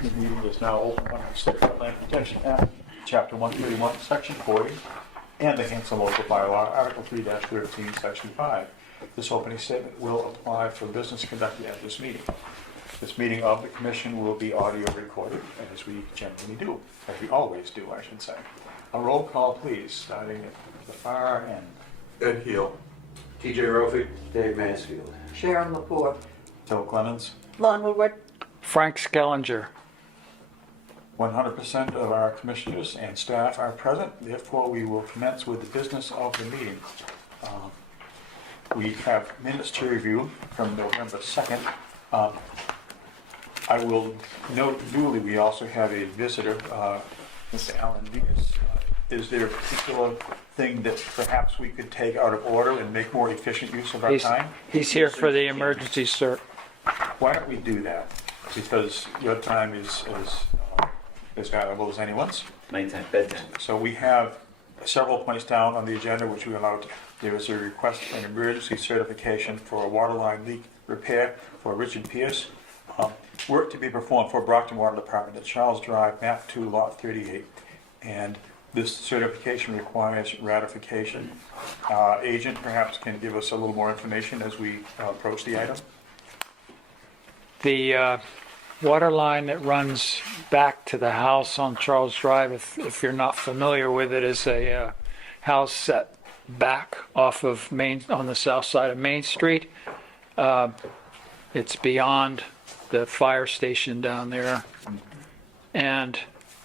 The meeting is now open under the State Wetland Protection Act, Chapter 131, Section 40, and the Hanson Local Bylaw, Article 3-13, Section 5. This opening statement will apply for business conducted at this meeting. This meeting of the Commission will be audio recorded, as we generally do, as we always do, I should say. A roll call, please, starting at the far end. Ed Heel. TJ Rofi. Dave Mansfield. Sharon Lepore. Bill Clemens. Lon Woodward. Frank Skellinger. 100% of our commissioners and staff are present, therefore we will commence with the business of the meeting. We have minutes to review from November 2nd. I will note duly we also have a visitor, Mr. Alan Diaz. Is there a particular thing that perhaps we could take out of order and make more efficient use of our time? He's here for the emergency cert. Why don't we do that? Because your time is as valuable as anyone's. Nighttime, bedtime. So we have several points down on the agenda which we allowed. There is a request for an emergency certification for a water line leak repair for Richard Pierce. Work to be performed for Brockton Water Department at Charles Drive, map 2, lot 38. And this certification requires ratification. Agent perhaps can give us a little more information as we approach the item. The water line that runs back to the house on Charles Drive, if you're not familiar with it, is a house set back off of on the south side of Main Street. It's beyond the fire station down there, and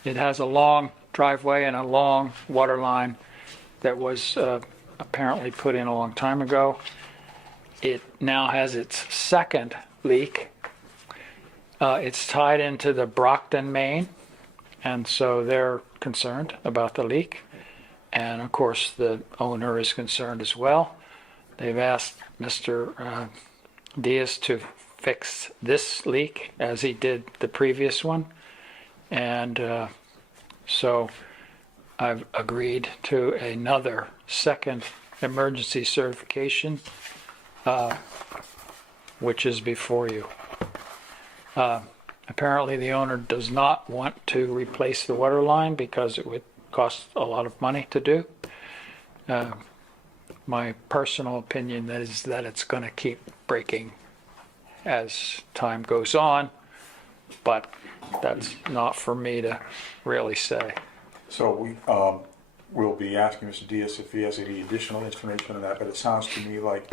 it has a long driveway and a long water line that was apparently put in a long time ago. It now has its second leak. It's tied into the Brockton main, and so they're concerned about the leak. And of course, the owner is concerned as well. They've asked Mr. Diaz to fix this leak as he did the previous one. And so I've agreed to another second emergency certification, which is before you. Apparently the owner does not want to replace the water line because it would cost a lot of money to do. My personal opinion is that it's going to keep breaking as time goes on, but that's not for me to really say. So we'll be asking Mr. Diaz if he has any additional information on that, but it sounds to me like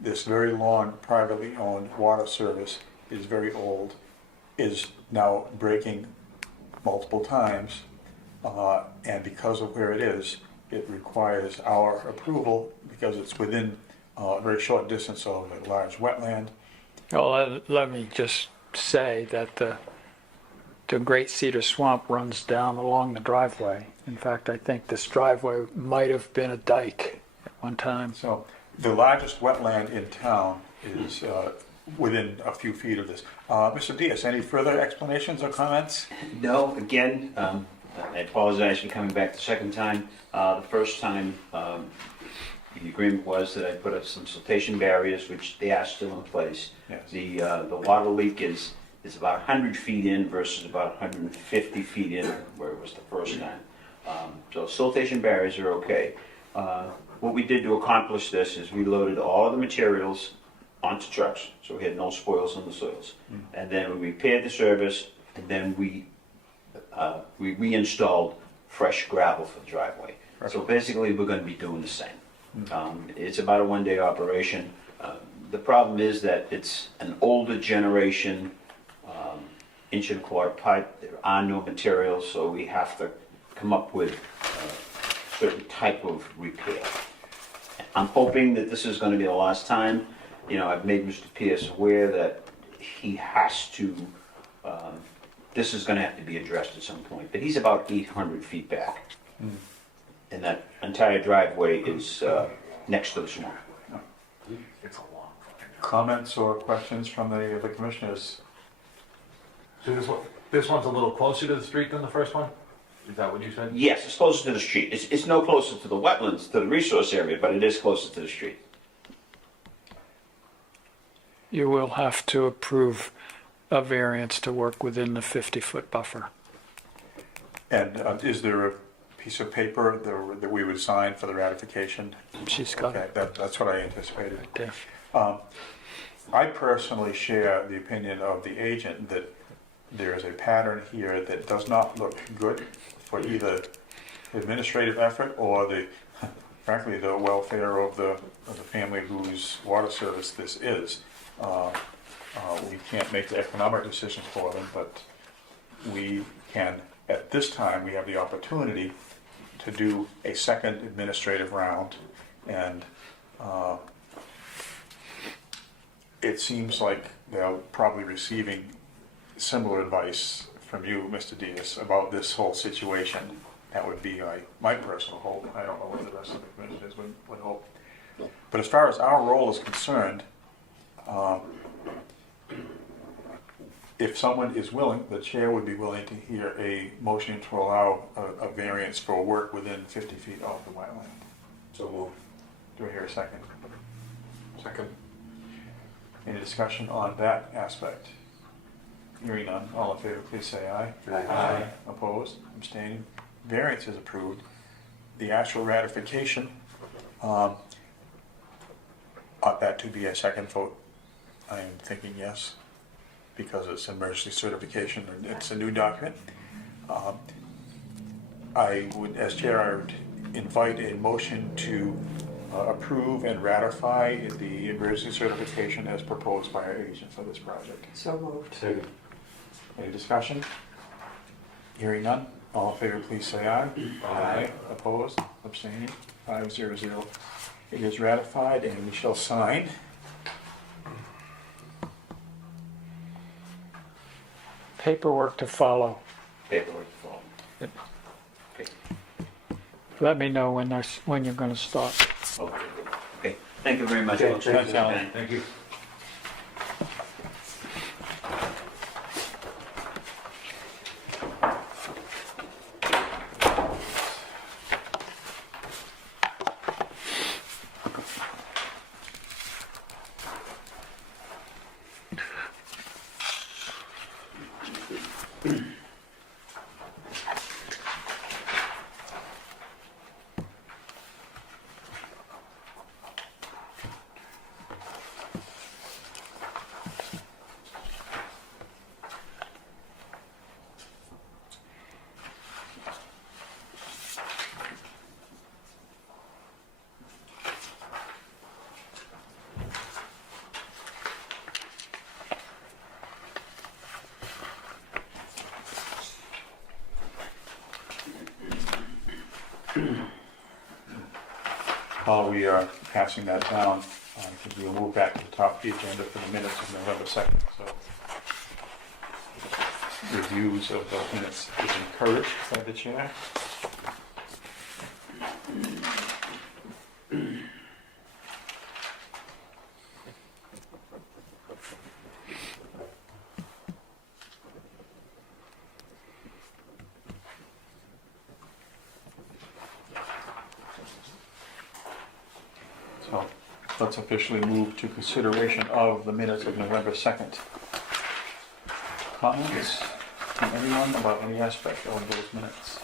this very long privately owned water service is very old, is now breaking multiple times, and because of where it is, it requires our approval because it's within a very short distance of a large wetland. Well, let me just say that the Great Cedar Swamp runs down along the driveway. In fact, I think this driveway might have been a dike at one time. So the largest wetland in town is within a few feet of this. Mr. Diaz, any further explanations or comments? No, again, I apologize for coming back the second time. The first time, the agreement was that I put up some siltation barriers, which they are still in place. Yes. The water leak is about 100 feet in versus about 150 feet in where it was the first time. So siltation barriers are okay. What we did to accomplish this is we loaded all of the materials onto trucks, so we had no spoils on the soils. And then we repaired the service, and then we reinstalled fresh gravel for the driveway. Right. So basically, we're going to be doing the same. It's about a one-day operation. The problem is that it's an older generation inch and quarter pipe. There are no materials, so we have to come up with a certain type of repair. I'm hoping that this is going to be the last time. You know, I've made Mr. Pierce aware that he has to, this is going to have to be addressed at some point, but he's about 800 feet back. And that entire driveway is next to the swamp. It's a long. Comments or questions from the commissioners? So this one's a little closer to the street than the first one? Is that what you said? Yes, it's closer to the street. It's no closer to the wetlands, to the resource area, but it is closer to the street. You will have to approve a variance to work within the 50-foot buffer. And is there a piece of paper that we would sign for the ratification? She's got Okay, it that's what I anticipated. right there. I personally share the opinion of the agent that there is a pattern here that does not look good for either administrative effort or frankly, the welfare of the family whose water service this is. We can't make the economic decisions for them, but we can, at this time, we have the opportunity to do a second administrative round, and it seems like they're probably receiving similar advice from you, Mr. Diaz, about this whole situation. That would be my personal hope. I don't know what the rest of the commissioners would hope. But as far as our role is concerned, if someone is willing, the chair would be willing to hear a motion to allow a variance for work within 50 feet of the wetland. So moved. Do I hear a second? Second. Any discussion on that aspect? Hearing none, all in favor, please say aye. Aye. Opposed, abstaining, variance is approved. The actual ratification, ought that to be a second vote? I am thinking yes, because it's emergency certification and it's a new document. I would, as chair, I would invite a motion to approve and ratify the emergency certification as proposed by our agent for this project. So moved. Second. Any discussion? Hearing none, all in favor, please say aye. Aye. Opposed, abstaining, 500. It is ratified and we shall sign. Paperwork to follow. Paperwork to follow. Okay. Let me know when you're going to start. Okay. Okay. Thank you very much. Okay, folks. thanks, Alan. Thank you. While we are passing that down, I think we'll move back to the top of the agenda for the minutes of November 2nd. So reviews of the minutes is encouraged by the chair. So let's officially move to consideration of the minutes of November 2nd. Comments from anyone about any aspect of those minutes?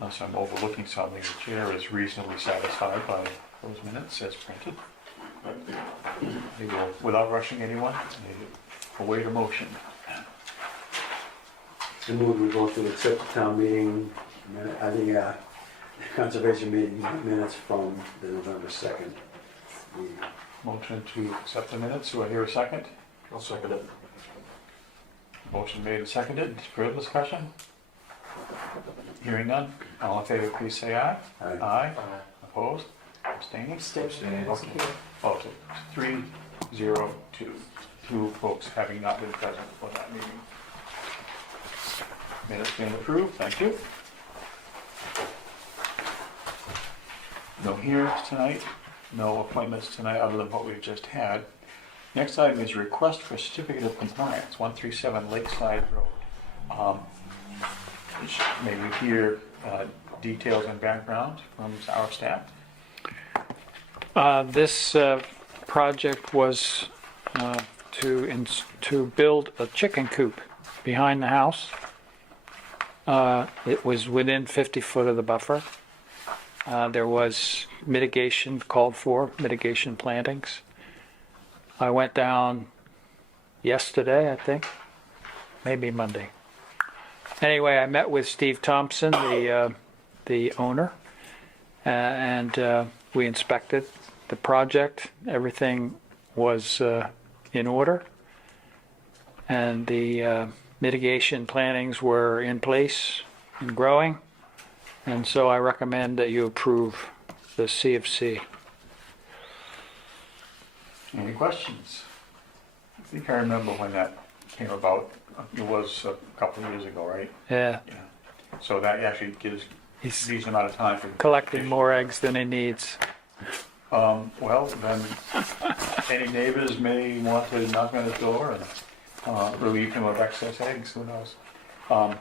Unless I'm overlooking something, the chair is reasonably satisfied by those minutes as printed. I will, without rushing anyone, await a motion. So moved, we go to accept the town meeting, conservation meeting minutes from the November 2nd meeting. Motion to accept the minutes, do I hear a second? I'll second it. Motion made and seconded, further discussion? Hearing none, all in favor, please say aye. Aye. Aye. Opposed? Abstaining? Abstention. Okay. Oh, so 3 68002. Two folks having not been present for that meeting. Minutes being approved, thank you. No hearings tonight, no appointments tonight other than what we've just had. Next item is request for certificate of compliance, 137 Lakeside Road. May we hear details and background from our staff? This project was to build a chicken coop behind the house. It was within 50 foot of the buffer. There was mitigation called for, mitigation plantings. I went down yesterday, I think, maybe Monday. Anyway, I met with Steve Thompson, the owner, and we inspected the project. Everything was in order, and the mitigation plantings were in place and growing, and so I recommend that you approve the CFC. Any questions? I think I remember when that came about. It was a couple of years ago, right? Yeah, Yeah. So that actually gives he's decent amount of time for collecting more eggs than he needs. Well, then, any neighbors may want to knock on his door and relieve him of excess eggs, who knows? I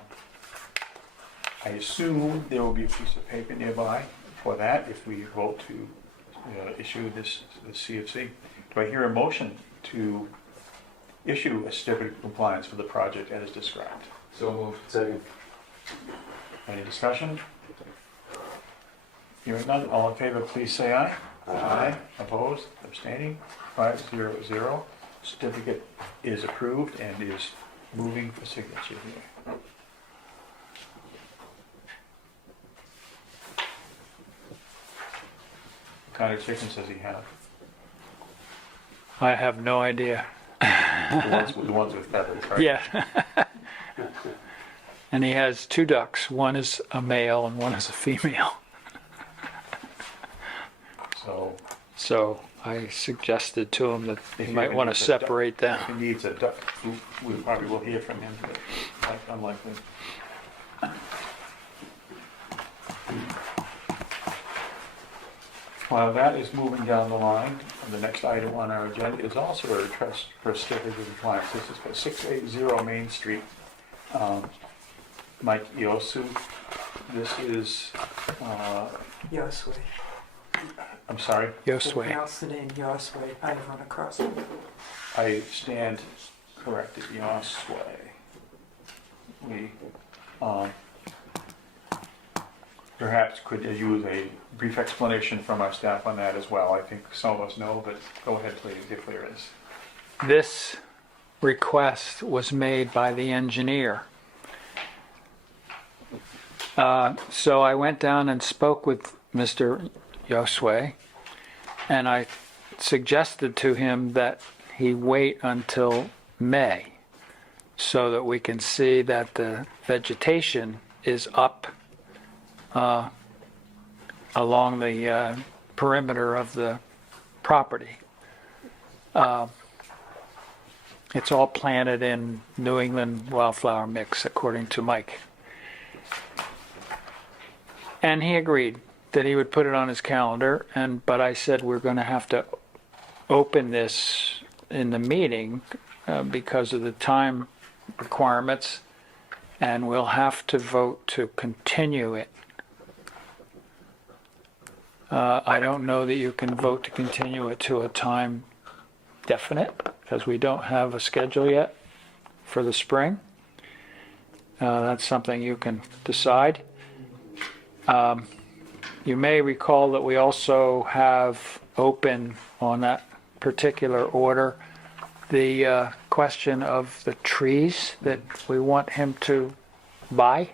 assume there will be a piece of paper nearby for that if we vote to issue this CFC. Do I hear a motion to issue a certificate of compliance for the project as described? So moved. Second. Any discussion? Hearing none, all in favor, please say aye. Aye. Opposed, abstaining, 500. Certificate is approved and is moving for signature here. What kind of chickens does he have? I have no idea. The ones with feathers, right? Yeah. And he has 2 ducks. One is a male and one is a female. So I suggested to him that he If might he want to needs a duck- separate them. If he needs a duck, we probably will hear from him, but unlikely. While that is moving down the line, the next item on our agenda is also a request for a certificate of compliance. This is for 680 Main Street. Mike Yosu. This is, Yosway. I'm sorry, To Yosway. pronounce the name Yosway, I run across it. I stand corrected, Yosway. We perhaps could use a brief explanation from our staff on that as well. I think some of us know, but go ahead please, if there is. This request was made by the engineer. So I went down and spoke with Mr. Yosway, and I suggested to him that he wait until May so that we can see that the vegetation is up along the perimeter of the property. It's all planted in New England wildflower mix, according to Mike. And he agreed that he would put it on his calendar, but I said we're going to have to open this in the meeting because of the time requirements, and we'll have to vote to continue it. I don't know that you can vote to continue it to a time definite, because we don't have a schedule yet for the spring. That's something you can decide. You may recall that we also have open on that particular order the question of the trees that we want him to buy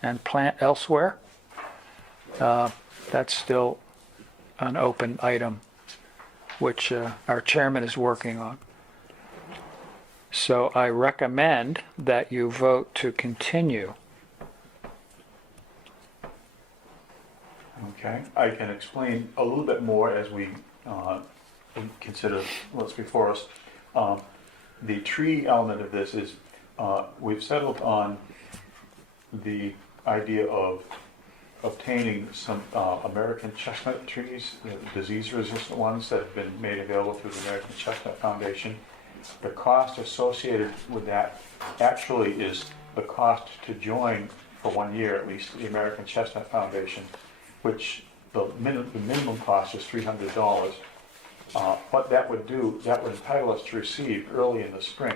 and plant elsewhere. That's still an open item, which our chairman is working on. So I recommend that you vote to continue. Okay, I can explain a little bit more as we consider what's before us. The tree element of this is, we've settled on the idea of obtaining some American chestnut trees, the disease-resistant ones that have been made available through the American Chestnut Foundation. The cost associated with that actually is the cost to join for 1 year at least the American Chestnut Foundation, which the minimum cost is $300. What that would do, that would entitle us to receive early in the spring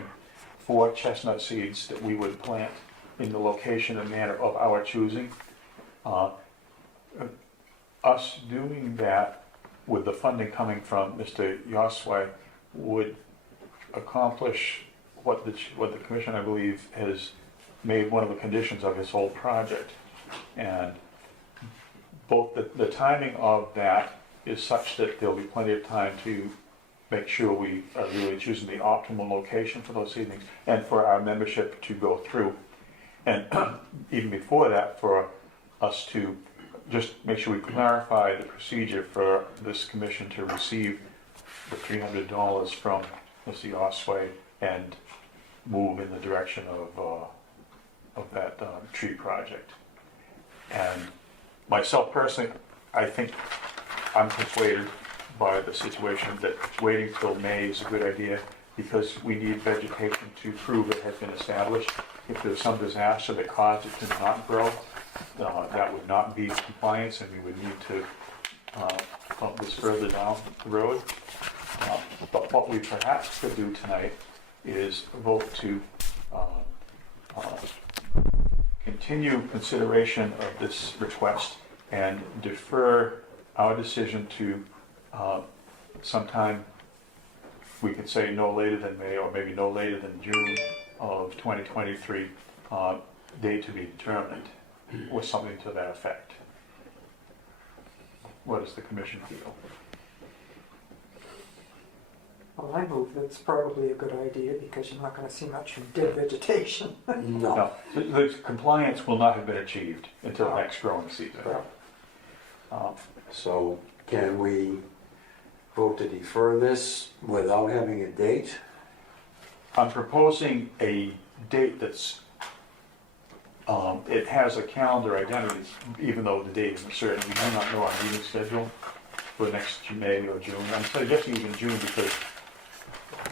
4 chestnut seeds that we would plant in the location and manner of our choosing. Us doing that with the funding coming from Mr. Yosway would accomplish what the commission, I believe, has made one of the conditions of his whole project. And both the timing of that is such that there'll be plenty of time to make sure we are really choosing the optimal location for those seedlings and for our membership to go through. And even before that, for us to just make sure we clarify the procedure for this commission to receive the $300 from Mr. Osway and move in the direction of that tree project. And myself personally, I think I'm persuaded by the situation that waiting till May is a good idea because we need vegetation to prove it has been established. If there's some disaster that caused it to not grow, that would not be compliance and we would need to bump this further down the road. But what we perhaps could do tonight is vote to continue consideration of this request and defer our decision to sometime, we could say no later than May or maybe no later than June of 2023, date to be determined, or something to that effect. What does the commission feel? Well, I move that's probably a good idea because you're not going to see much from dead vegetation. No. No, the compliance will not have been achieved until next growing season. So can we vote to defer this without having a date? I'm proposing a date that's, it has a calendar identity, even though the date isn't certain. We do not know our meeting schedule for next May or June. I'm suggesting even June because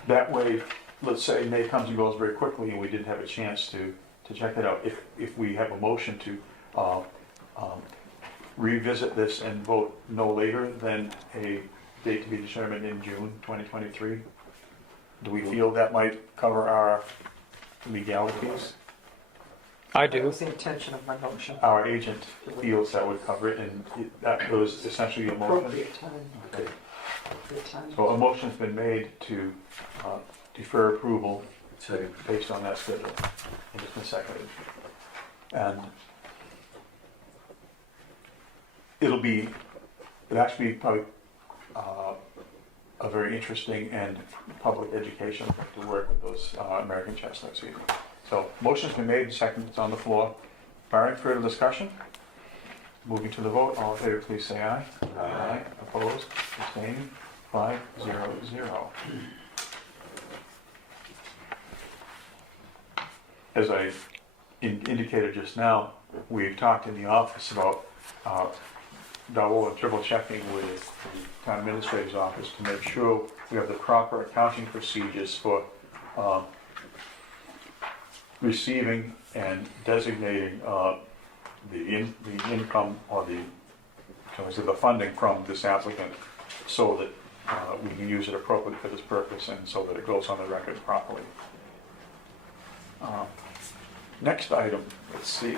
that way, let's say May comes and goes very quickly and we didn't have a chance to check it out. If we have a motion to revisit this and vote no later than a date to be determined in June 2023, do we feel that might cover our legalities? I That do. was the intention of my motion. Our agent feels that would cover it, and that was essentially a motion. Appropriate time. Okay. Appropriate time. So a motion's been made to defer approval Second. based on that schedule, and it's been seconded. And it'll actually be probably a very interesting and public education to work with those American chestnut seeds. So motion's been made, second, it's on the floor. Barring further discussion, moving to the vote, all in favor, please say aye. Aye. Opposed, abstaining, 5-0-0. As I indicated just now, we've talked in the office about double and triple checking with the town administrator's office to make sure we have the proper accounting procedures for receiving and designating the income or the funding from this applicant so that we can use it appropriately for this purpose and so that it goes on the record properly. Next item, let's see,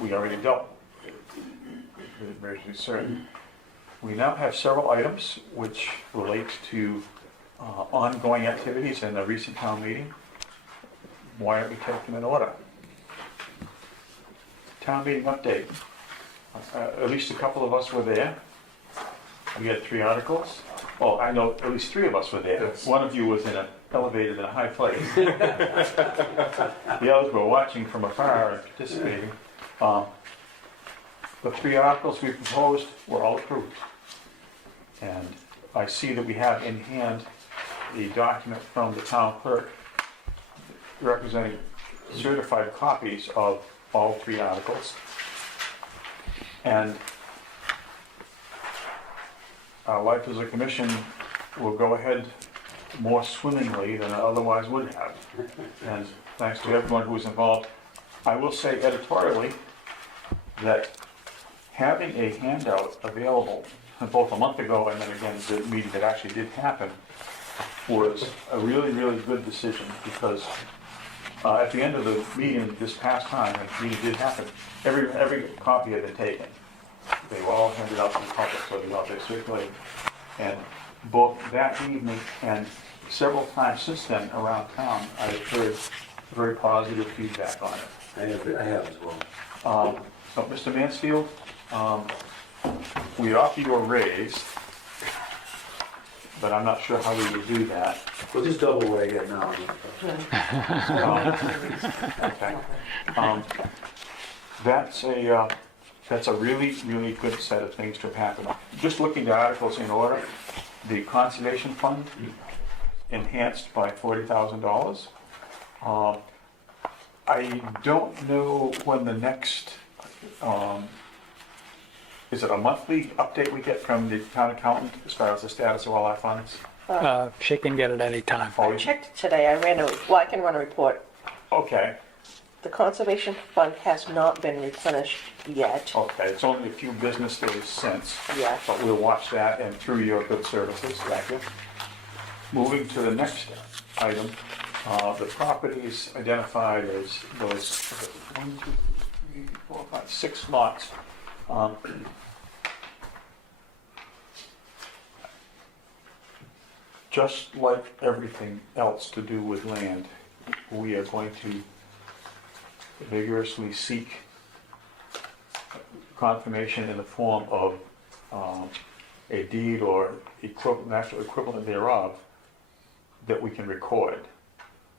we already dealt with emergency certain. We now have several items which relate to ongoing activities in the recent town meeting. Why don't we take them in order? Town meeting update. At least a couple of us were there. We had 3 articles. Oh, I know at least 3 of us were there. Yes. One of you was elevated in a high place. The others were watching from afar and participating. The 3 articles we proposed were all approved. And I see that we have in hand the document from the town clerk representing certified copies of all 3 articles. And our life as a commission will go ahead more swimmingly than it otherwise would have. And thanks to everyone who was involved. I will say editorially that having a handout available both a month ago and then again the meeting that actually did happen was a really, really good decision, because at the end of the meeting this past time, and the meeting did happen, every copy had been taken. They were all handed out to the public, so they were out there circulating. And both that evening and several times since then around town, I've heard very positive feedback on it. I have as well. So, Mr. Mansfield, we offer you a raise, but I'm not sure how we would do that. We'll just double what I get now. Okay. That's a really, really good set of things to happen. Just looking at articles in order, the conservation fund enhanced by $40,000. I don't know when the next, is it a monthly update we get from the town accountant as far as the status of all our funds? She can get it any time. I checked today, I can run a report. Okay, The conservation fund has not been replenished yet. okay, it's only a few business days since. Yeah. But we'll watch that and through your good services, thank you. Moving to the next item, the properties identified as those 1, 2, 3, 4, 5, 6 lots. Just like everything else to do with land, we are going to vigorously seek confirmation in the form of a deed or natural equivalent thereof that we can record.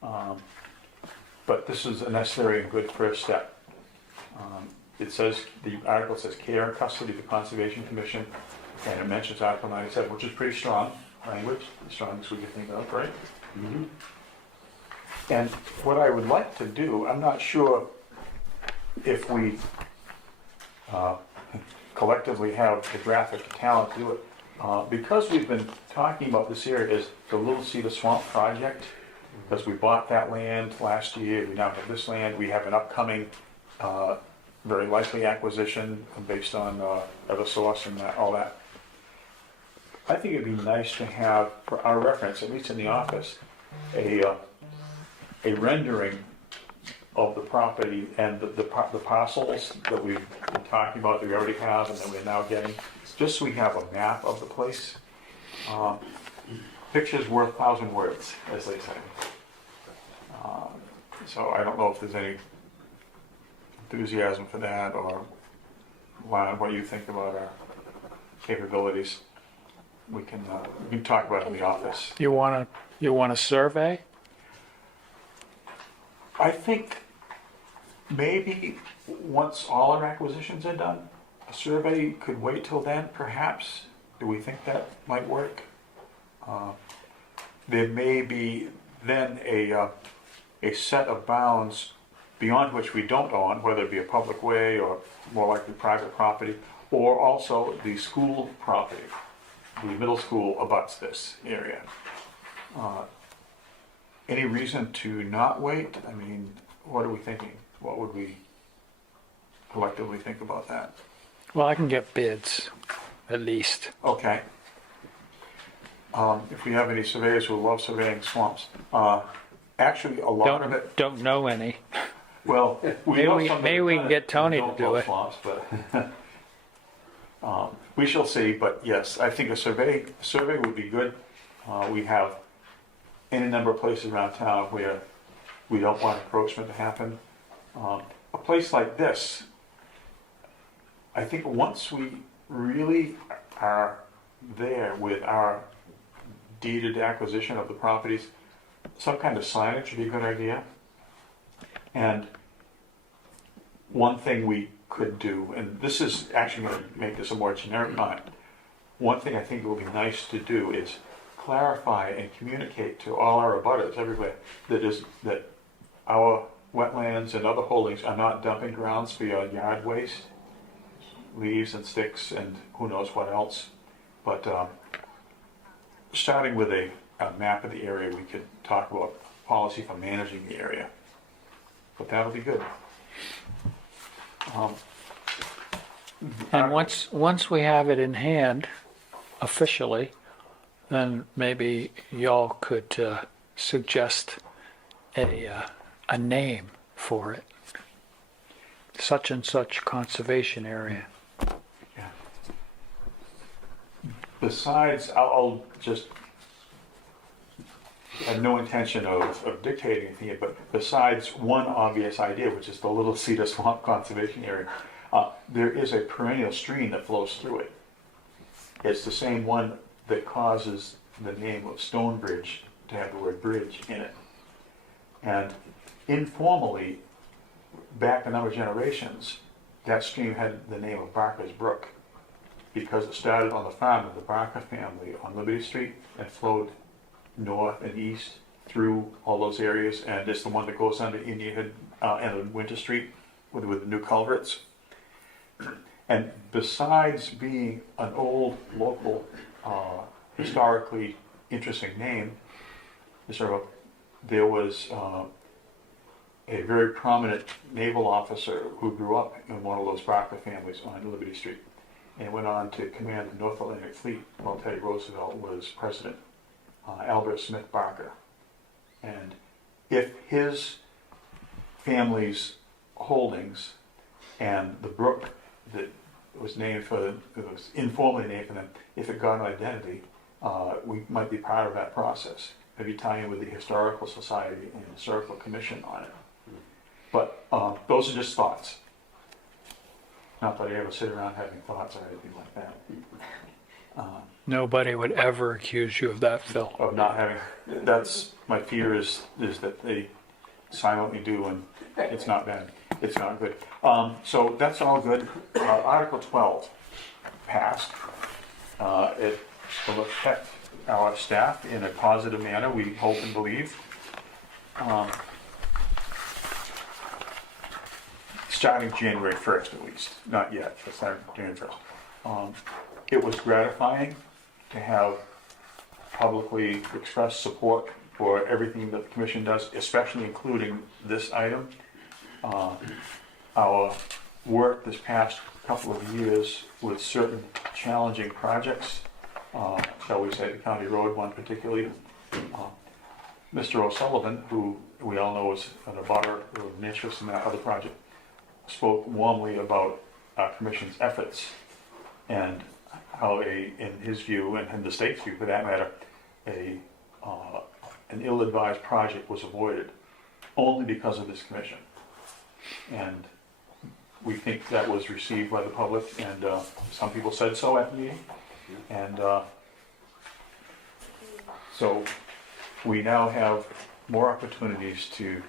But this is a necessary and good first step. It says, the article says care and custody of the Conservation Commission, and it mentions Article 97, which is pretty strong language, the strongest we could think of, right? Mm-hmm. And what I would like to do, I'm not sure if we collectively have the graphic talent to do it. Because we've been talking about this area as the Little Cedar Swamp project, because we bought that land last year, we now have this land, we have an upcoming very likely acquisition based on Eversource and all that. I think it'd be nice to have, for our reference, at least in the office, a rendering of the property and the parcels that we've been talking about, that we already have and that we're now getting, just so we have a map of the place. Pictures worth 1,000 words, as they say. So I don't know if there's any enthusiasm for that, or Lon, what you think about our capabilities. We can talk about it in the office. You want a survey? I think maybe once all our acquisitions are done, a survey could wait till then, perhaps. Do we think that might work? There may be then a set of bounds beyond which we don't own, whether it be a public way or more likely private property, or also the school property. The middle school abuts this area. Any reason to not wait? I mean, what are we thinking? What would we collectively think about that? Well, I can get bids, at least. Okay. If we have any surveyors who love surveying swamps, actually a lot of it, Don't know any. well, we know some Maybe we can get Tony to don't do love it. swamps, but we shall see. But yes, I think a survey would be good. We have any number of places around town where we don't want encroachment to happen. A place like this, I think once we really are there with our deeded acquisition of the properties, some kind of signage would be a good idea. And one thing we could do, and this is actually going to make this a more generic comment, one thing I think it would be nice to do is clarify and communicate to all our abutters everywhere that our wetlands and other holdings are not dumping grounds for your yard waste, leaves and sticks and who knows what else. But starting with a map of the area, we could talk about policy for managing the area. But that'll be good. And once we have it in hand officially, then maybe y'all could suggest a name for it. Such and such conservation area. Yeah. Besides, I'll just have no intention of dictating anything here, but besides one obvious idea, which is the Little Cedar Swamp Conservation Area, there is a perennial stream that flows through it. It's the same one that causes the name of Stonebridge to have the word bridge in it. And informally, back a number of generations, that stream had the name of Barker's Brook because it started on the farm of the Barker family on Liberty Street and flowed north and east through all those areas, and it's the one that goes under Indian Head and Winter Street with the new culverts. And besides being an old local historically interesting name, there was a very prominent naval officer who grew up in one of those Barker families on Liberty Street and went on to command the North Atlantic Fleet while Teddy Roosevelt was president, Albert Smith Barker. And if his family's holdings and the brook that was named for, it was informally named for them, if it got an identity, we might be part of that process. Maybe tie in with the Historical Society and the Historical Commission on it. But those are just thoughts. Not that I ever sit around having thoughts or anything like that. Nobody would ever accuse you of that, Phil. Of not having, that's, my fear is that they silently do and it's not bad. It's not good. So that's all good. Article 12 passed. It will affect our staff in a positive manner, we hope and believe. Starting January 1st at least, not yet, but starting January 1st. It was gratifying to have publicly expressed support for everything that the commission does, especially including this item. Our work this past couple of years with certain challenging projects, shall we say the county road one particularly. Mr. O'Sullivan, who we all know is an abutter of an interest in that other project, spoke warmly about our commission's efforts and how in his view, and in the state's view for that matter, an ill-advised project was avoided only because of this commission. And we think that was received by the public, and some people said so at the meeting. And so we now have more opportunities to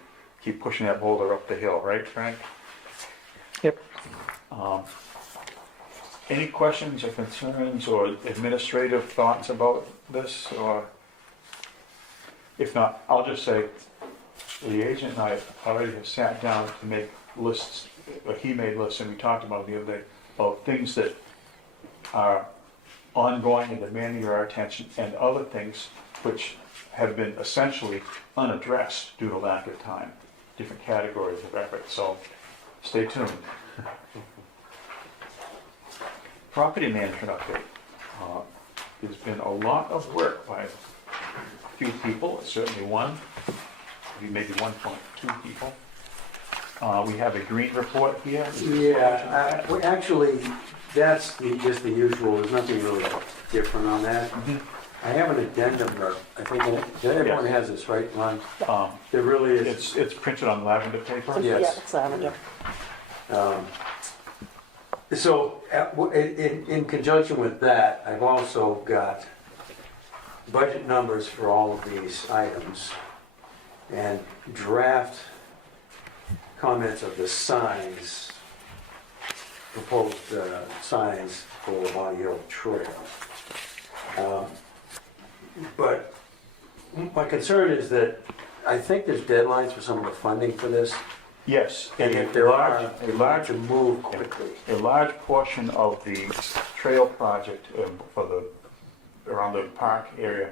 keep pushing that boulder up the hill, right, Frank? Yep. Any questions or concerns or administrative thoughts about this? Or if not, I'll just say the agent and I already have sat down to make lists, or he made lists, and we talked about the other day, of things that are ongoing and demanding our attention, and other things which have been essentially unaddressed due to lack of time, different categories of effort. So stay tuned. Property management update. There's been a lot of work by a few people, certainly one, maybe 1.2 people. We have a green report here. Yeah, well, actually, that's just the usual, there's nothing really different on that. I have an addendum, or I think everyone has this, right, Ron? There really is. It's printed on lavender paper. Yes. Yeah, it's lavender. So, in conjunction with that, I've also got budget numbers for all of these items and draft comments of the size proposed signs for Bonnie Hill Trail. But my concern is that I think there's deadlines for some of the funding for this, Yes, and if there are, they need to move quickly. a large portion of the trail project for the, around the park area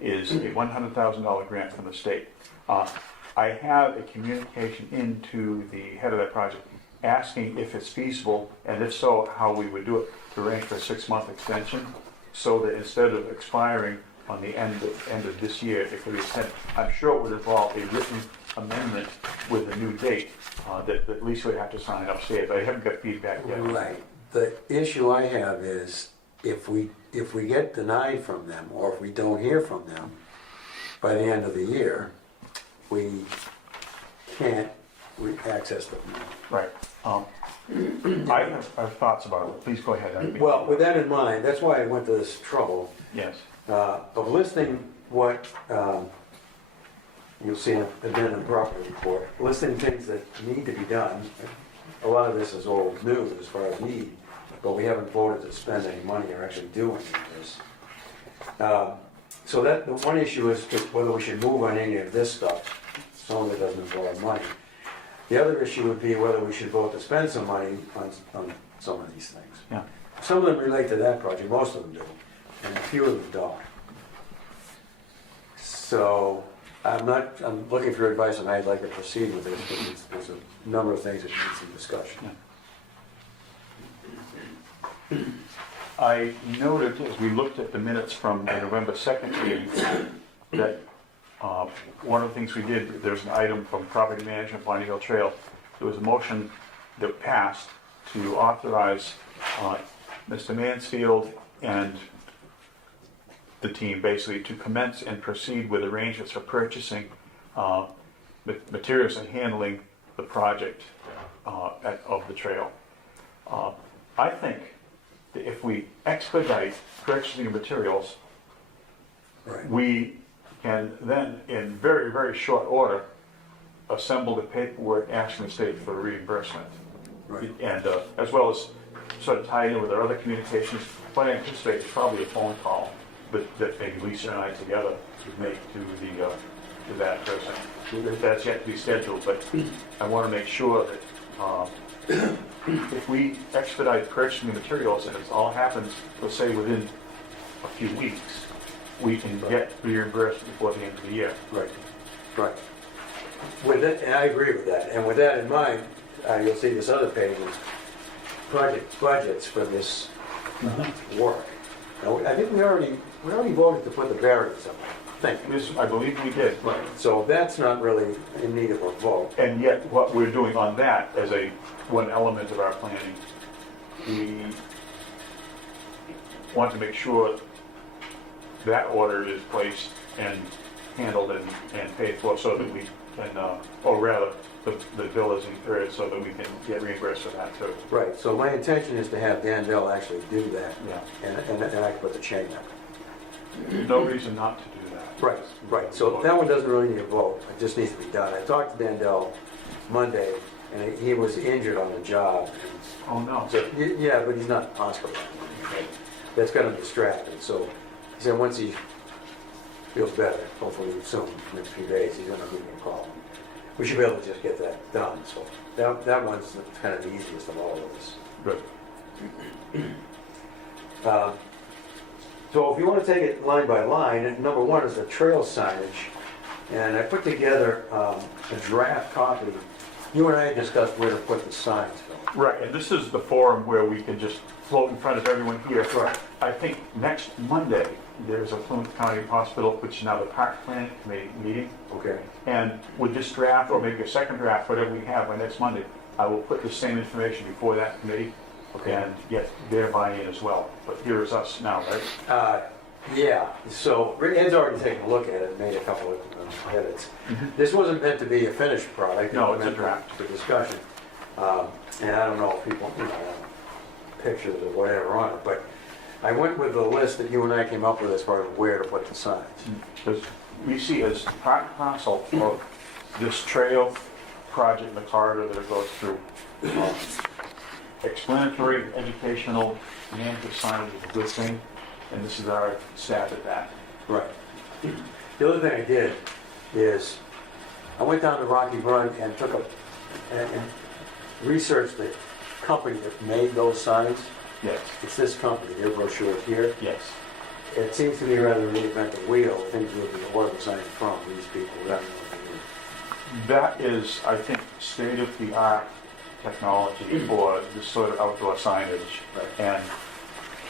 is a $100,000 grant from the state. I have a communication into the head of that project asking if it's feasible, and if so, how we would do it, to arrange for a 6-month extension, so that instead of expiring on the end of this year, it could be extended. I'm sure it would involve a written amendment with a new date that at least we'd have to sign upstairs. I haven't got feedback yet. Right. The issue I have is if we get denied from them, or if we don't hear from them by the end of the year, we can't access the money. Right. I have thoughts about it. Please go ahead. Well, with that in mind, that's why I went to this trouble Yes. of listing what you'll see in the addendum property report, listing things that need to be done. A lot of this is old news as far as need, but we haven't voted to spend any money or actually do any of this. So that, the one issue is whether we should move on any of this stuff. Some of it doesn't involve money. The other issue would be whether we should vote to spend some money on some of these things. Yeah. Some of them relate to that project, most of them do, and a few of them don't. So I'm looking for advice on how I'd like to proceed with this, because there's a number of things that need some discussion. I noted as we looked at the minutes from the November 2nd meeting that one of the things we did, there's an item from Property Management, Bonnie Hill Trail. There was a motion that passed to authorize Mr. Mansfield and the team basically to commence and proceed with arrangements for purchasing materials and handling the project of the trail. I think that if we expedite purchasing of materials, Right. we can then, in very, very short order, assemble the paperwork asking the state for reimbursement. Right. And as well as sort of tie in with our other communications. What I anticipate is probably a phone call that maybe Lisa and I together would make to that person. That's yet to be scheduled, but I want to make sure that if we expedite purchasing the materials and it all happens, let's say within a few weeks, we can get reimbursed before the end of the year. Right, right. With that, and I agree with that, and with that in mind, you'll see this other page is project budgets for this work. Now, I think we already voted to put the barriers up, I think. This, I believe we did. Right. So that's not really in need of a vote. And yet, what we're doing on that as one element of our planning, we want to make sure that order is placed and handled and paid for so that we can, or rather, the bill is incurred so that we can get reimbursed for that too. Right, so my intention is to have Dan Bell actually do that, Yeah. and I can put the chain up. No reason not to do that. Right, right, so that one doesn't really need a vote, it just needs to be done. I talked to Dandel Monday, and he was injured on the job. Oh, no. So, yeah, but he's not hospitalized. That's got him distracted, so he said once he feels better, hopefully soon, next few days, he's gonna give me a call. We should be able to just get that done, so that one's kind of the easiest of all of this. Good. So if you want to take it line by line, number one is the trail signage. And I put together a draft copy. You and I discussed where to put the signs, Phil. Right, and this is the forum where we can just float in front of everyone here. Right. I think next Monday, there's a Plymouth County Hospital, which is now the Park Planning Committee meeting. Okay. And with this draft, or maybe a second draft, whatever we have by next Monday, I will put the same information before that committee and get their buy-in as well. But here is us now, right? Yeah, so Ed's already taken a look at it, made a couple of edits. This wasn't meant to be a finished product. No, It was it's a meant draft. For discussion. And I don't know if people, pictures or whatever on it, but I went with the list that you and I came up with as far as where to put the signs. Because we see as part and parcel of this trail project, the corridor that it goes through, explanatory, educational, management signage is a good thing, and this is our stab at that. Right. The other thing I did is, I went down to Rocky Run and and researched the company that made those signs. Yes, It's this company, their brochure is here. yes. It seems to me rather than reinvent the wheel, things would be, where the signs from, these people, rather than what they do. That is, I think, state-of-the-art technology for this sort of outdoor signage. Right. And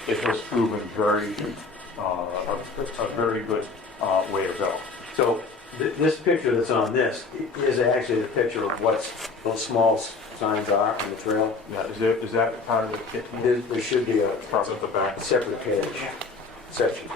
it has proven a very good way to go. So this picture that's on this is actually the picture of what those small signs are on the trail. Yeah, is that part of the kit? There should be a It's at the back. separate page, section.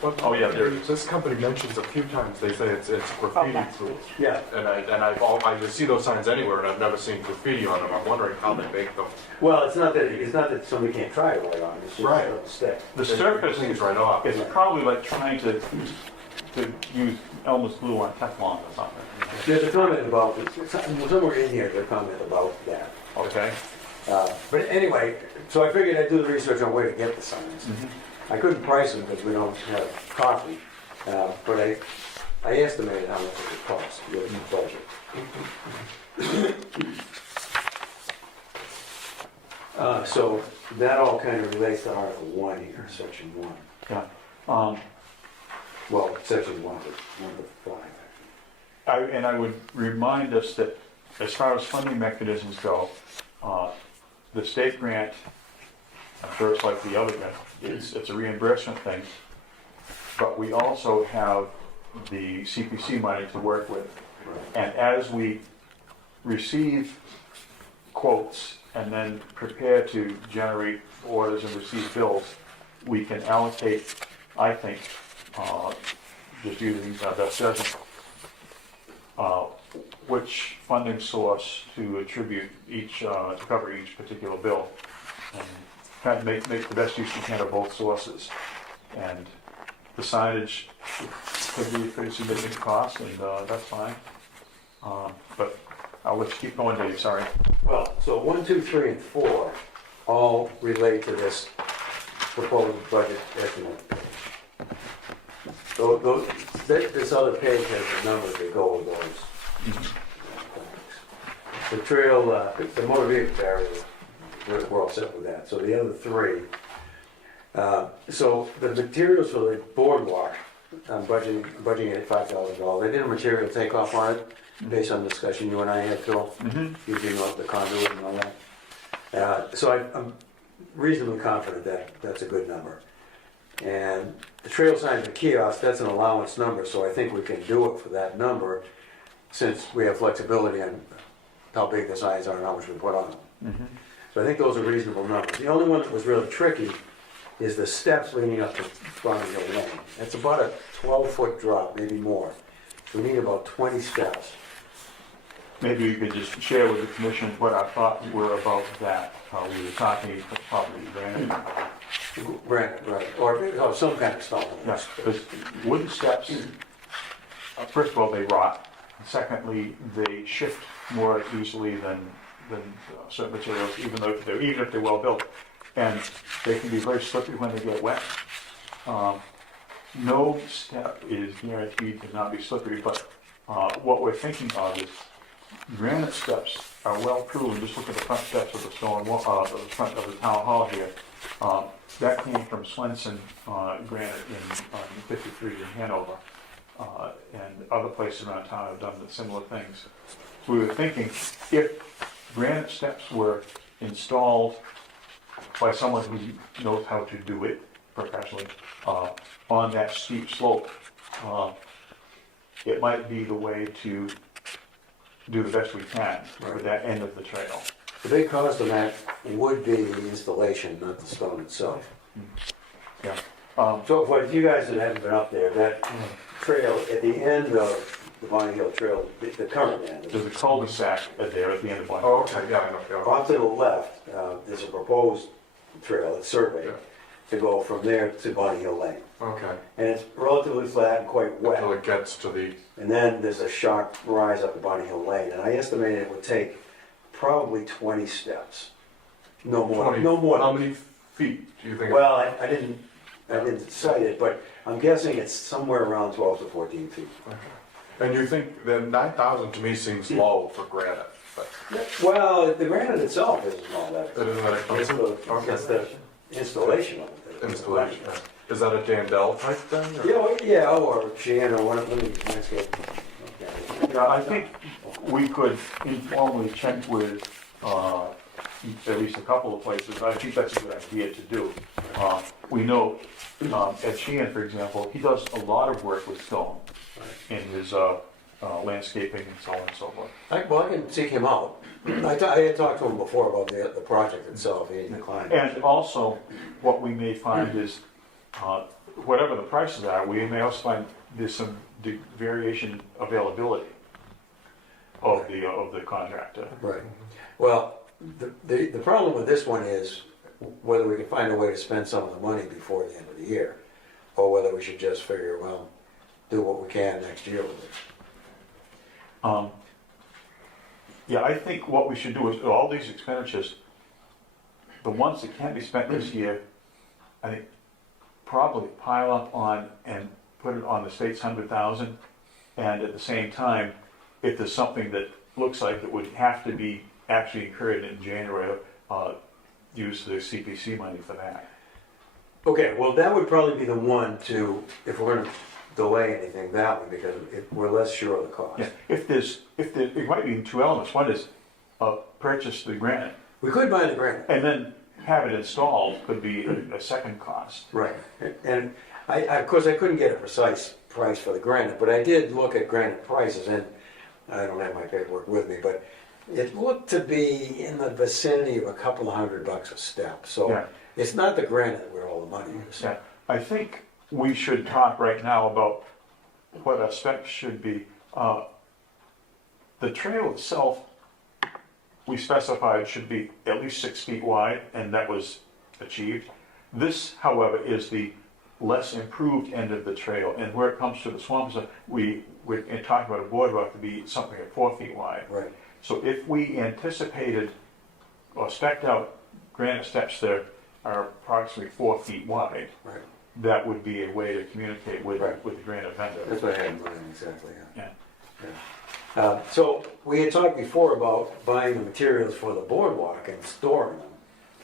Oh, yeah, there is. This company mentions a few times, they say it's graffiti that's proof. Yeah. I just see those signs anywhere and I've never seen graffiti on them. I'm wondering how they make them. Well, it's not that somebody can't try it right on, it's just Right. a stick. The surface Things right off. is probably like trying to use Elmer's glue on Teflon or something. There's a comment about, somewhere in here, there's a comment about that. Okay? But anyway, so I figured I'd do the research on where to get the signs. I couldn't price them because we don't have coffee, but I estimated how much it would cost to get a budget. So that all kind of relates to Article 1 here, Section 1. Yeah. Well, Section 1 to 5. I would remind us that as far as funding mechanisms go, the state grant, I'm sure it's like the other grant, it's a reimbursement thing, but we also have the CPC money to work with. And as we receive quotes and then prepare to generate orders and receive bills, we can allocate, I think, just using best judgment, which funding source to attribute each, to cover each particular bill. And kind of make the best use you can of both sources. And the signage could be a pretty significant cost, and that's fine. But I'll let you keep going, Dave, sorry. Well, so 1, 2, 3, and 4 all relate to this proposed budget estimate page. This other page has the numbers that go with those. The trail, the motor vehicle barrier, we're all set with that. So the other 3. So the materials for the boardwalk, I'm budgeting at $5,000. I did a material takeoff on it based on discussion you and I had, Phil, using the conduit and all that. So I'm reasonably confident that that's a good number. And the trail sign for kiosk, that's an allowance number, so I think we can do it for that number since we have flexibility on how big the signs are and how much we put on them. So I think those are reasonable numbers. The only one that was really tricky is the steps leading up to Bonnie Hill Lane. It's about a 12-foot drop, maybe more. So we need about 20 steps. Maybe you could just share with the commission what our thoughts were about that. We were talking probably granite. Right. Or some kind of stone. Yes, because wooden steps, first of all, they rot. Secondly, they shift more easily than certain materials, even if they're well built. And they can be very slippery when they get wet. No step is guaranteed to not be slippery, but what we're thinking of is granite steps are well proven. Just look at the front steps of the stone wall, the front of the town hall here. That came from Swenson granite on 53 in Hanover, and other places around town have done similar things. So we were thinking if granite steps were installed by someone who knows how to do it professionally on that steep slope, it might be the way to do the best we can for that end of the trail. The big cost of that would be the installation, not the stone itself. Yeah. So for you guys that haven't been up there, that trail at the end of the Bonnie Hill Trail, the current end, There's a cul-de-sac there at the end of Black. Oh, okay, yeah, I know. Yeah. off to the left, there's a proposed trail, it's surveyed, Yeah. to go from there to Bonnie Hill Lane. Okay, And it's relatively flat and quite wet. until it gets to the, And then there's a sharp rise up to Bonnie Hill Lane, and I estimated it would take probably 20 steps No more, 20 no more. How many feet do you think? Well, I didn't cite it, but I'm guessing it's somewhere around 12 to 14 feet. And you think that 9,000 to me seems low for granite, but Well, the granite itself isn't all that it isn't that expensive. expensive? It's the installation of it. Installation. Is that a Dandel type thing? or- Yeah, or Shan or one of them, landscape. Yeah, I think we could informally check with, at least a couple of places. I think that's a good idea to do. We know, at Sheehan, for example, he does a lot of work with stone in his, landscaping and so on and so forth. Well, I can seek him out. I had talked to him before about the project itself, he declined. And also, what we may find is, whatever the prices are, we may also find there's some variation availability of the contractor. Right. Well, the problem with this one is whether we can find a way to spend some of the money before the end of the year, or whether we should just figure, well, do what we can next year with it. Yeah, I think what we should do is, all these expenditures, the ones that can be spent this year, I think probably pile up on and put it on the state's 100,000. And at the same time, if there's something that looks like it would have to be actually incurred in January, use the CPC money for that. Okay, well, that would probably be the one to, if we're gonna delay anything, that one, because we're less sure of the cost. Yeah, it might be two elements. One is purchase the granite, We could buy the granite. and then have it installed could be a second cost. Right, and of course, I couldn't get a precise price for the granite, but I did look at granite prices, and I don't have my paperwork with me, but it looked to be in the vicinity of a couple of $100 a step, so Yeah. it's not the granite where all the money is. Yeah, I think we should talk right now about what our specs should be. The trail itself, we specified should be at least 6 feet wide, and that was achieved. This, however, is the less improved end of the trail, and where it comes to the swamps, we're talking about a boardwalk to be something at 4 feet wide. Right, So if we anticipated or spec'd out granite steps that are approximately 4 feet wide, right. that would be a way to communicate with, Right. with the granite vendor. That's what I had in mind, exactly, yeah. Yeah. So we had talked before about buying the materials for the boardwalk and storing them,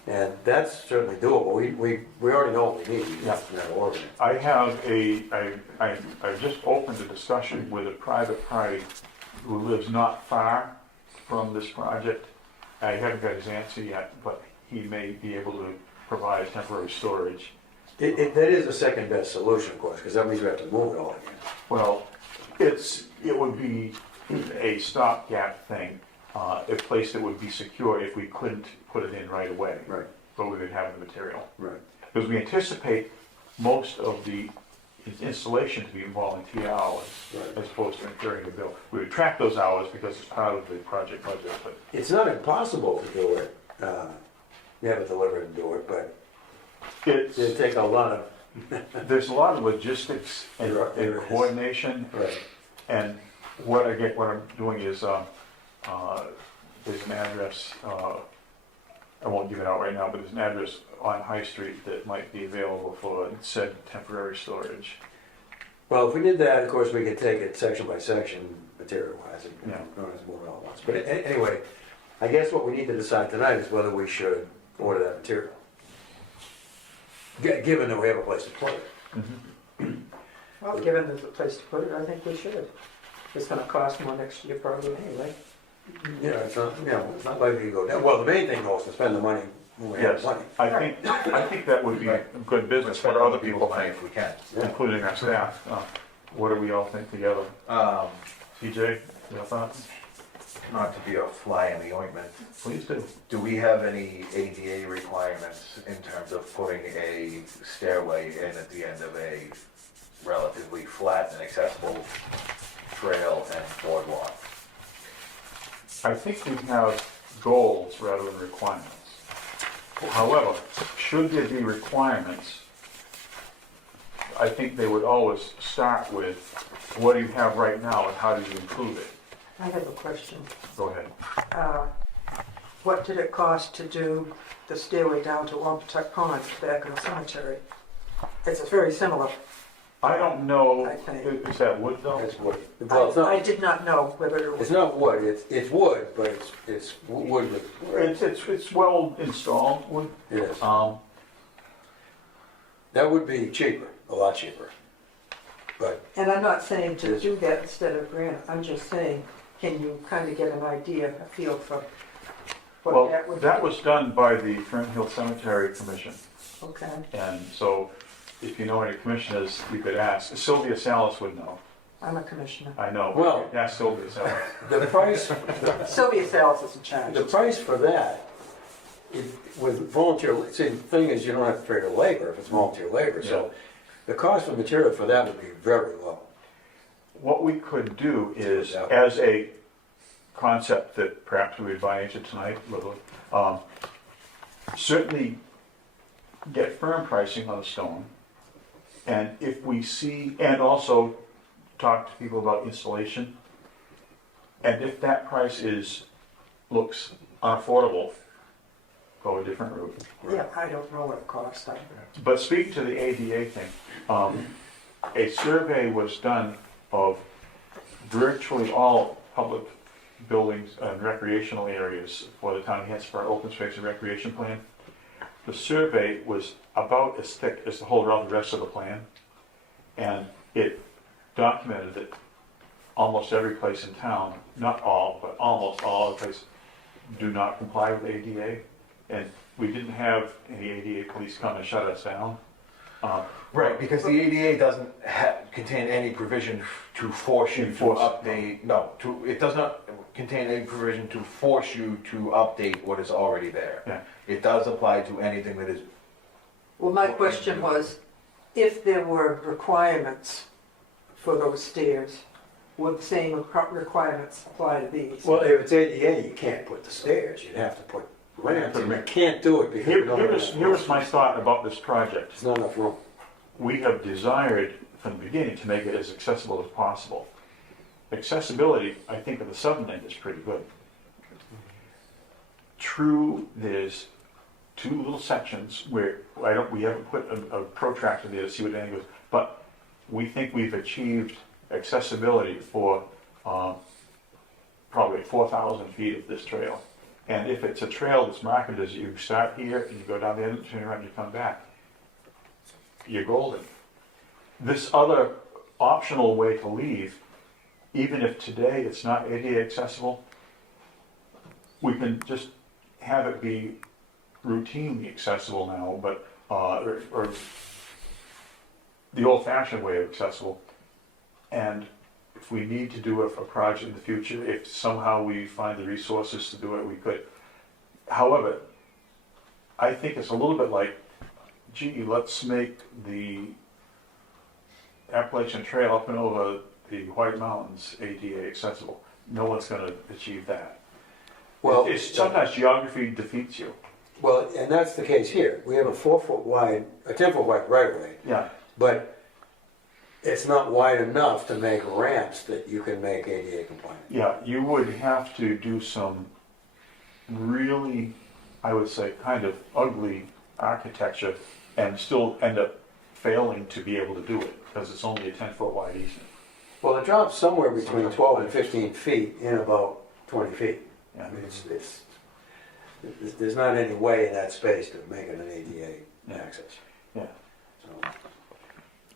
and that's certainly doable. We already know what we need, we just have to order it. I have I just opened a discussion with a private party who lives not far from this project. I haven't got his answer yet, but he may be able to provide temporary storage. That is the second best solution, of course, because that means we have to move it all again. Well, it would be a stopgap thing, a place that would be secure if we couldn't put it in right away. Right, But we would have the material. right. Because we anticipate most of the installation to be volunteer hours, Right. as opposed to incurring the bill. We would track those hours because it's part of the project budget, but It's not impossible to do it, you have it delivered and do it, but it's, it'd take a lot of, there's a lot of logistics and There is. coordination. right. And what I'm doing is, there's an address, I won't give it out right now, but there's an address on High Street that might be available for said temporary storage. Well, if we did that, of course, we could take it section by section, material-wise, and Yeah. don't have to move it all at once. But anyway, I guess what we need to decide tonight is whether we should order that material. Given that we have a place to put it. Well, given there's a place to put it, I think we should. It's gonna cost more next year probably anyway. It's not likely to go down. Well, the main thing though is to spend the money when we have Yes, money. I think that would be good business for other people, money if we can. including our staff. What do we all think together? CJ, your thoughts? Not to be a fly in the ointment, Please do. do we have any ADA requirements in terms of putting a stairway in at the end of a relatively flat and accessible trail and boardwalk? I think we have goals rather than requirements. However, should there be requirements, I think they would always start with, what do you have right now and how do you improve it? I have a question. Go ahead. what did it cost to do the stairway down to Wampatuck Pond back in the cemetery? It's very similar. I don't know, I think. is that wood though? That's wood. Well, it's I not, did not know whether it it's was, not wood, it's wood, but it's wood with, It's well installed wood. it is. That That would be cheaper, a lot cheaper. But, and I'm not saying to do that instead of granite, I'm just saying, can you kind of get an idea, a feel for what Well, that would be? that was done by the Fernhill Cemetery Commission, Okay, and so if you know any commissioners, you could ask. Sylvia Salas would know, I'm a commissioner. I know. Well- Ask Sylvia Salas. the price, Sylvia Salas is in charge. the price for that, with volunteer, see, the thing is, you don't have to pay the labor if it's volunteer labor, so the cost of material for that would be very low. What we could do is, as a concept that perhaps we would buy into tonight, Lily, certainly get firm pricing on the stone. And if we see, and also talk to people about installation. And if that price looks unaffordable, go a different route. Yeah, I don't know what it cost. But speaking to the ADA thing, a survey was done of virtually all public buildings and recreational areas for the town of Hanson for our open space and recreation plan. The survey was about as thick as the whole rest of the plan, and it documented that almost every place in town, not all, but almost all the places, do not comply with ADA, and we didn't have any ADA police come and shut us down. Right, because the ADA doesn't contain any provision to force you to Enforce. update, no, it does not contain any provision to force you to update what is already there. Yeah. It does apply to anything that is, Well, my question was, if there were requirements for those stairs, would the same requirements apply to these? Well, if it's ADA, you can't put the stairs, you'd have to put ramps, and you can't do it because you don't have enough Here was room. my thought about this project. There's not enough room. We have desired from the beginning to make it as accessible as possible. Accessibility, I think, of the southern end is pretty good. True, there's two little sections where we haven't put a protractor there to see what the angle is, but we think we've achieved accessibility for probably 4,000 feet of this trail. And if it's a trail that's marketed as you start here and you go down the end, turn around, and you come back, you're golden. This other optional way to leave, even if today it's not ADA accessible, we can just have it be routinely accessible now, but or the old-fashioned way of accessible. And if we need to do a project in the future, if somehow we find the resources to do it, we could. However, I think it's a little bit like, gee, let's make the Appalachian Trail up and over the White Mountains ADA accessible. No one's going to achieve that. Well, Sometimes geography defeats you. well, and that's the case here. We have a 4-foot wide, a 10-foot wide right of way, Yeah. but it's not wide enough to make ramps that you can make ADA compliant. Yeah, you would have to do some really, I would say, kind of ugly architecture and still end up failing to be able to do it because it's only a 10-foot wide easement. Well, it drops somewhere between 12 and 15 feet in about 20 feet. Yeah. I mean, there's not any way in that space to make it an ADA access. Yeah. So,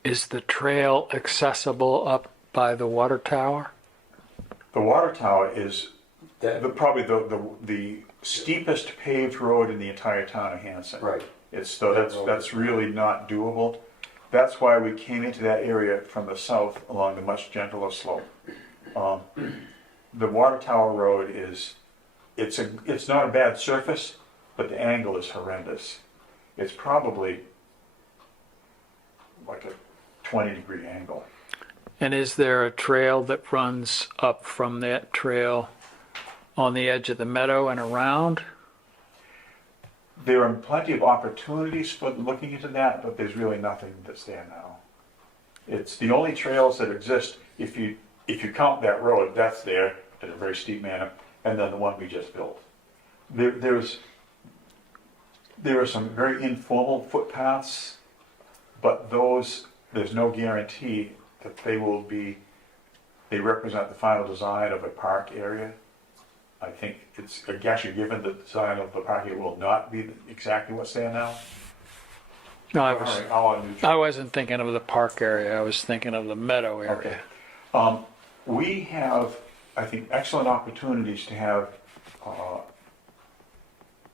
Is the trail accessible up by the water tower? The water tower is that, probably the steepest paved road in the entire town of Hanson. right. That's really not doable. That's why we came into that area from the south along the much gentler slope. The water tower road it's not a bad surface, but the angle is horrendous. It's probably like a 20-degree angle. And is there a trail that runs up from that trail on the edge of the meadow and around? There are plenty of opportunities for looking into that, but there's really nothing that's there now. It's the only trails that exist, if you count that road, that's there in a very steep manner, and then the one we just built. there are some very informal footpaths, but there's no guarantee that they represent the final design of a park area. I think it's actually given the design of the park area will not be exactly what's there now. No, All right, I'll I wasn't thinking of the park area, I was thinking of the meadow area. Okay. We have, I think, excellent opportunities to have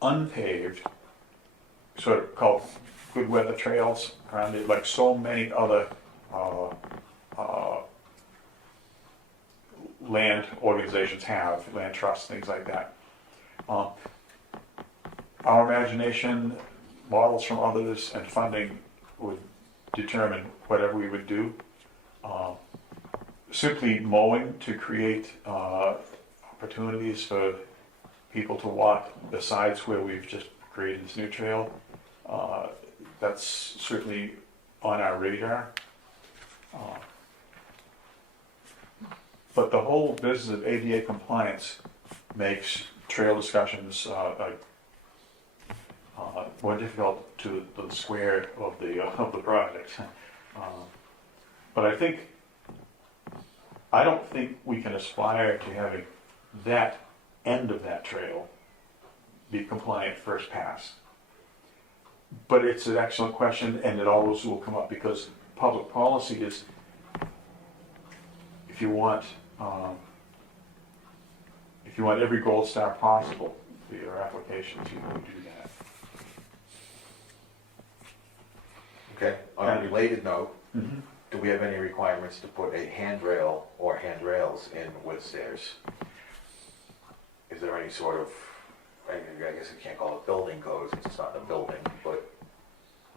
unpaved, sort of called good weather trails around it, like so many other land organizations have, land trusts, things like that. Our imagination, models from others, and funding would determine whatever we would do. Simply mowing to create opportunities for people to walk besides where we've just created this new trail, that's certainly on our radar. But the whole business of ADA compliance makes trail discussions more difficult to the square of the project. But I don't think we can aspire to having that end of that trail be compliant first pass. But it's an excellent question, and it always will come up because public policy is, if you want every gold star possible for your applications, you can do that. Okay, on a related note, do we have any requirements to put a handrail or handrails in with stairs? Is there any sort of, I guess you can't call it building codes, it's not a building, but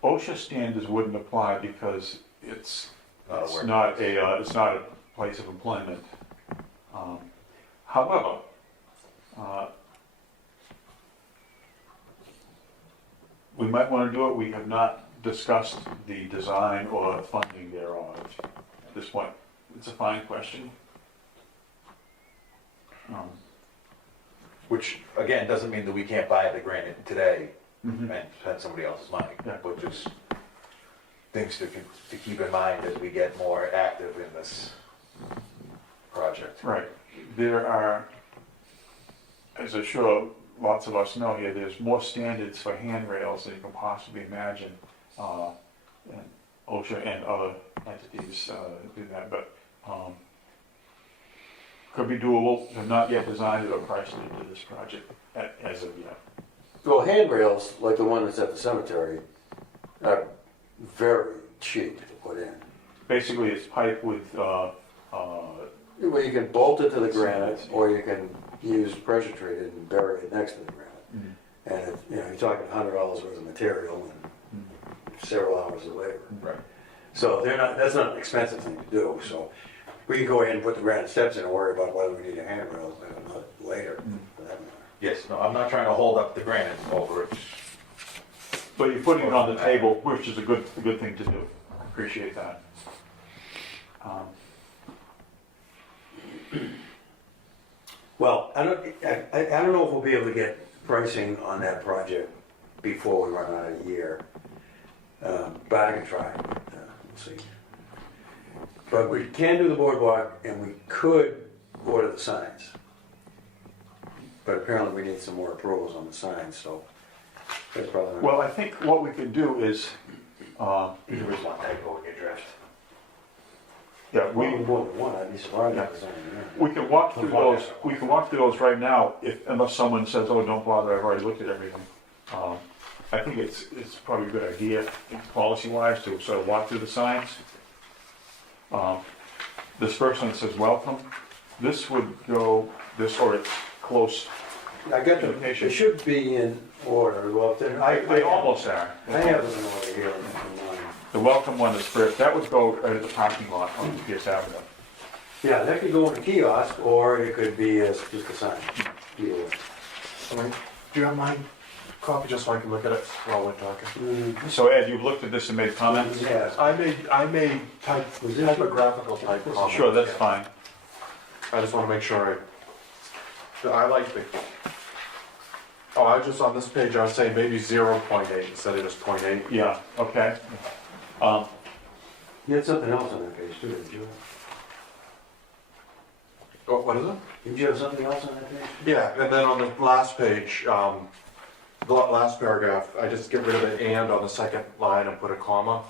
OSHA standards wouldn't apply because it's Not a not a place of employment. However, we might want to do it. We have not discussed the design or funding thereof at this point. It's a fine question. which again, doesn't mean that we can't buy the granite today Mhm. and spend somebody else's money. Yeah. But just things to keep in mind as we get more active in this project. Right. There are, as I'm sure lots of us know here, there's more standards for handrails than you can possibly imagine. And OSHA and other entities do that, but could be doable. They're not yet designed or priced into this project as of yet. Well, handrails, like the one that's at the cemetery, are very cheap to put in. Basically, it's pipe with Well, you can bolt it to the granite, or you can use pressure treated and bury it next to the granite. And if, you're talking $100 worth of material and several hours of labor. Right. So that's not an expensive thing to do, so we can go ahead and put the granite steps in and worry about whether we need a handrail later, for that matter. Yes, no, I'm not trying to hold up the granite over it. but you're putting it on the table, which is a good thing to do. Appreciate that. Well, I don't know if we'll be able to get pricing on that project before we run out of the year. But I can try, we'll see. But we can do the boardwalk and we could order the signs. But apparently we need some more approvals on the signs, so that's probably not. Well, I think what we could do is, There is one typo in your draft. yeah, We need more than one, I'd be surprised if there's only one. we can walk through those. We can walk through those right now, unless someone says, "Oh, don't bother. I've already looked at everything." I think it's probably a good idea, policy-wise, to sort of walk through the signs. This first one says "Welcome." This would go or it's close. I got them, they should be in order, well, if they're, They almost are. I have them in order here in mine. The welcome one is first. That would go right at the parking lot on Pierce Avenue. Yeah, that could go in a kiosk, or it could be as just a sign. Either way. Do you have my copy just so I can look at it while we're talking? So Ed, you've looked at this and made comments? Yeah. I made typographical type comments. Sure, that's fine. I just want to make sure I like Oh, I just, on this page, I was saying maybe 0.8 instead of just 0.8. Yeah, okay. You had something else on that page too, didn't you? Oh, what is it? Did you have something else on that page? Yeah, and then on the last page, the last paragraph, I just get rid of the "and" on the second line and put a comma.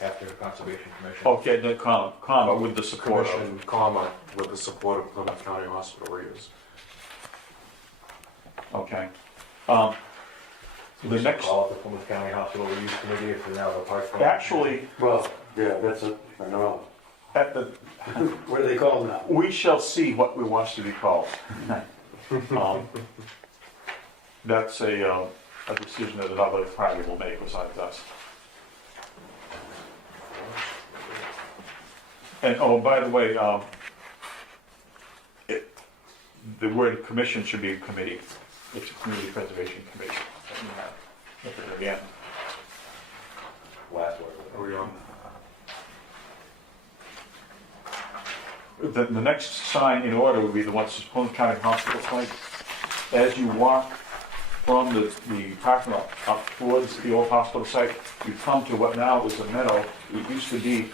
After Conservation Commission. Okay, the comma with the support of. Commission, comma, with the support of Plymouth County Hospital reuse. Okay. We The should next, call it the Plymouth County Hospital Reuse Committee if they're now the park. actually, Well, yeah, that's a, I don't know. at the, What are they called now? we shall see what we want to be called. That's a decision that another party will make besides us. And, oh, by the way, the word commission should be committee. It's a community preservation committee. Look at it again. Last word. Are we on? The next sign in order would be the one that says Plymouth County Hospital site. As you walk from the parking lot up towards the old hospital site, you come to what now is a meadow. It used to be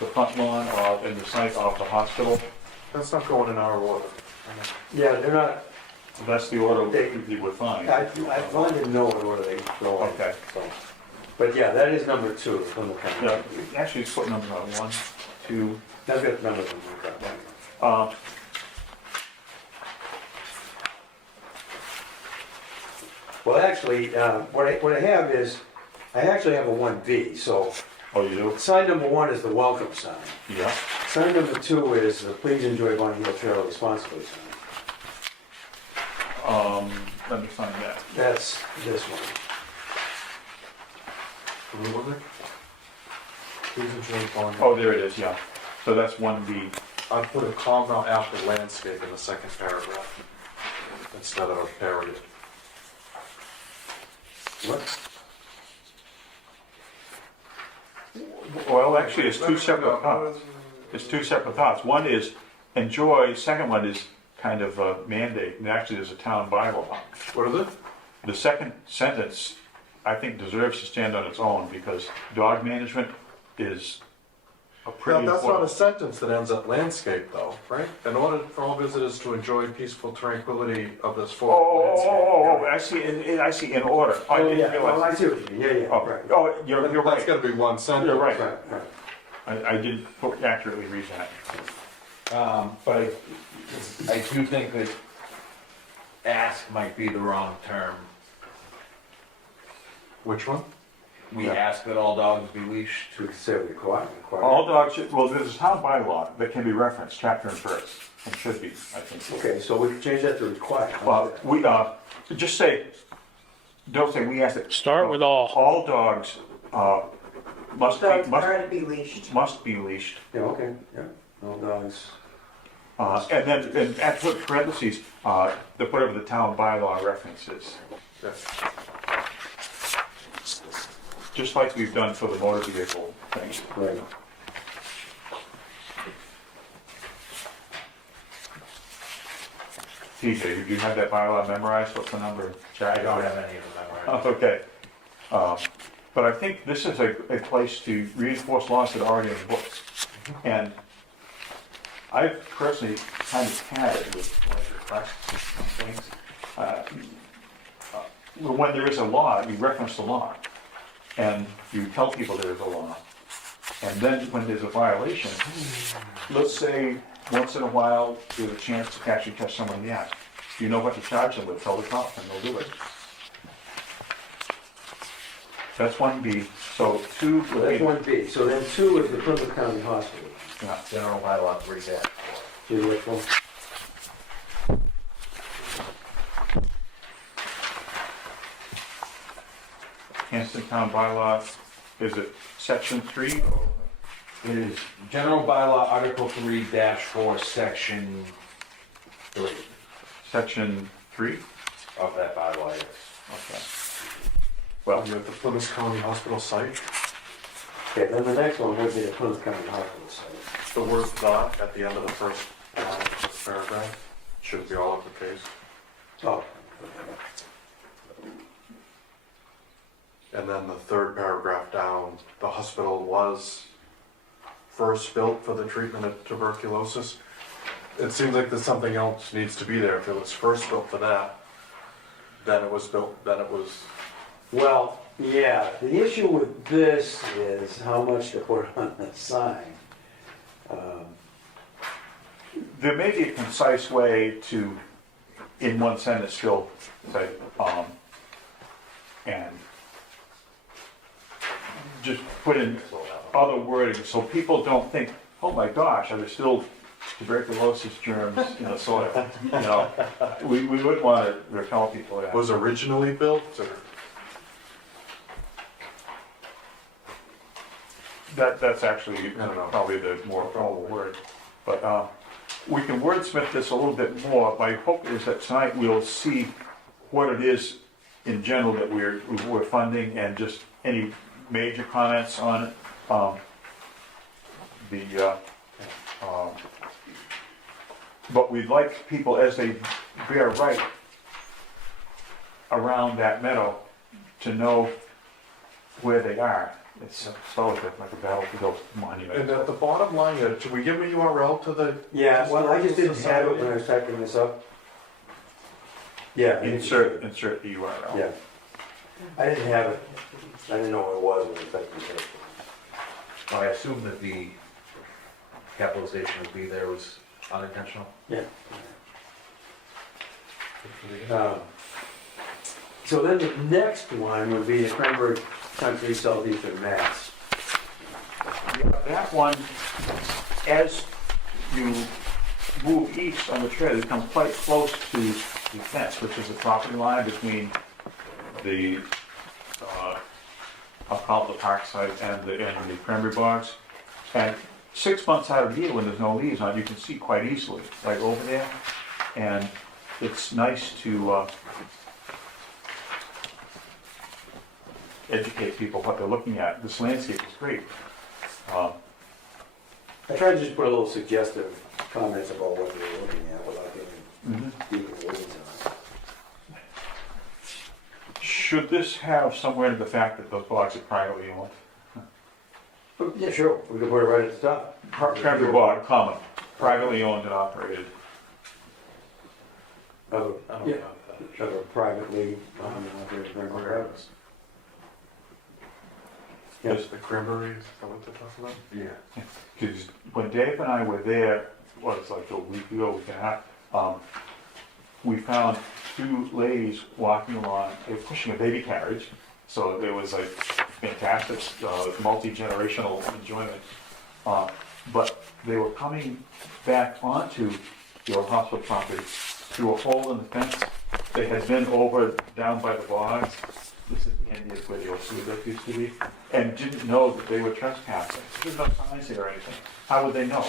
the front lawn and the site of the hospital. That's not going in our order. Yeah, they're not, That's the order you would find. I wanted to know what order they go in. Okay. So. But yeah, that is number 2, from the county. Yeah, actually, it's foot number 1, 2. I've got numbers on that. Well, actually, what I have is, I actually have a 1B, so Oh, you do? sign number 1 is the welcome sign. Yeah. Sign number 2 is the please enjoy Bonnie Hill Trail responsibly sign. Let me find that. That's this one. Who was it? Please enjoy Bonnie. Oh, there it is, yeah. So that's 1B. I put a comma after landscape in the second paragraph instead of a period. What? Well, actually, it's two separate thoughts. It's two separate thoughts. One is enjoy, second one is kind of a mandate, and actually there's a town bylaw. What is it? The second sentence, I think, deserves to stand on its own because dog management is a Yeah, pretty that's not a important. sentence that ends at landscape though, right? In order for all visitors to enjoy peaceful tranquility of this forest landscape. I see, I see, in order. I didn't yeah, well, I realize. see what you mean, yeah, Oh, right. oh, you're That's right. gotta be one sentence. You're right. Right, right. I didn't accurately read that. But I do think that ask might be the wrong term. Which one? We Yeah. ask that all dogs be leashed. Should we say required? All dogs, well, there's a town bylaw that can be referenced, chapter and verse, and should be, I think. Okay, so we can change that to required. Well, we, just say, don't say we ask it. Start with all. All dogs, must Dogs be, are to be leashed. must be leashed. Yeah, okay, yeah, all dogs. And then, and at put parentheses, they put over the town bylaw references, Yes. just like we've done for the motor vehicle thing. Right. TJ, did you have that bylaw memorized? What's the number? I don't have any of them memorized. That's okay. But I think this is a place to reinforce laws that are already in the books. And I've personally kind of had it with like requests and things. When there is a law, you reference the law. And you tell people there is a law. And then when there's a violation, let's say once in a while there's a chance to actually catch someone in the act. You know what to charge them with, tell the cop and they'll do it. That's 1B. So 2 So would that's be, 1B, so then 2 is the Plymouth County Hospital. yeah. General bylaw 3-4. See which one? Hanson Town bylaw, is it section 3? It is General bylaw Article 3-4, Section 3 Section 3? of that bylaw, yes. Okay. Well, You have the Plymouth County Hospital site. Okay, then the next one would be the Plymouth County Hospital site. The word "the" at the end of the first line of the paragraph should be all uppercase. Oh, And then the third paragraph down, the hospital was first built for the treatment of tuberculosis. It seems like there's something else needs to be there. If it was first built for that, then it was built, then it was, Well, yeah, the issue with this is how much to put on the sign. There may be a concise way to, in one sentence, still say, and just put in other wording, so people don't think, oh my gosh, are there still tuberculosis germs in the soil? You know, we would want to tell people that. was originally built, or? That's actually I don't know. probably the more formal word. But we can wordsmith this a little bit more. My hope is that tonight we'll see what it is in general that we're funding and just any major comments on it. But we'd like people, as they bear right around that meadow, to know where they are. It's always like a battle for those And monuments. at the bottom line, should we give a URL to the? Yeah, well, I just didn't have it Society? when I was typing this up. Yeah. Insert the URL. Yeah. I didn't have it. I didn't know what it was when I was typing it up. I assume that the capitalization would be there was unintentional. Yeah. So then the next one would be the Cranberry Country Southeastern Mass. That one, as you move east on the trail, you come quite close to the fence, which is the property line between the, I'll call it the park site and the cranberry bogs. And 6 months out of the year, when there's no leaves on it, you can see quite easily, right over there. And it's nice to educate people what they're looking at. This landscape is great. I tried to just put a little suggestive comments about what they were looking at without getting deep in the weeds on it. Should this have somewhere in the fact that those bogs are privately owned? But, yeah, sure, we could put it right at the top. Cranberry bog, common, privately owned and operated. Of a privately operated cranberry harvest. Yes, the cranberries, is that what they're talking about? Yeah. Because when Dave and I were there, what, it's like a week ago, week and a half, we found two ladies walking along, they were pushing a baby carriage, so there was like fantastic, multi-generational enjoyment. But they were coming back onto your hospital property through a hole in the fence. They had been over down by the bogs. This is the Indian where the old sewer duct used to be, and didn't know that they were trespassing. There's no signs there or anything. How would they know?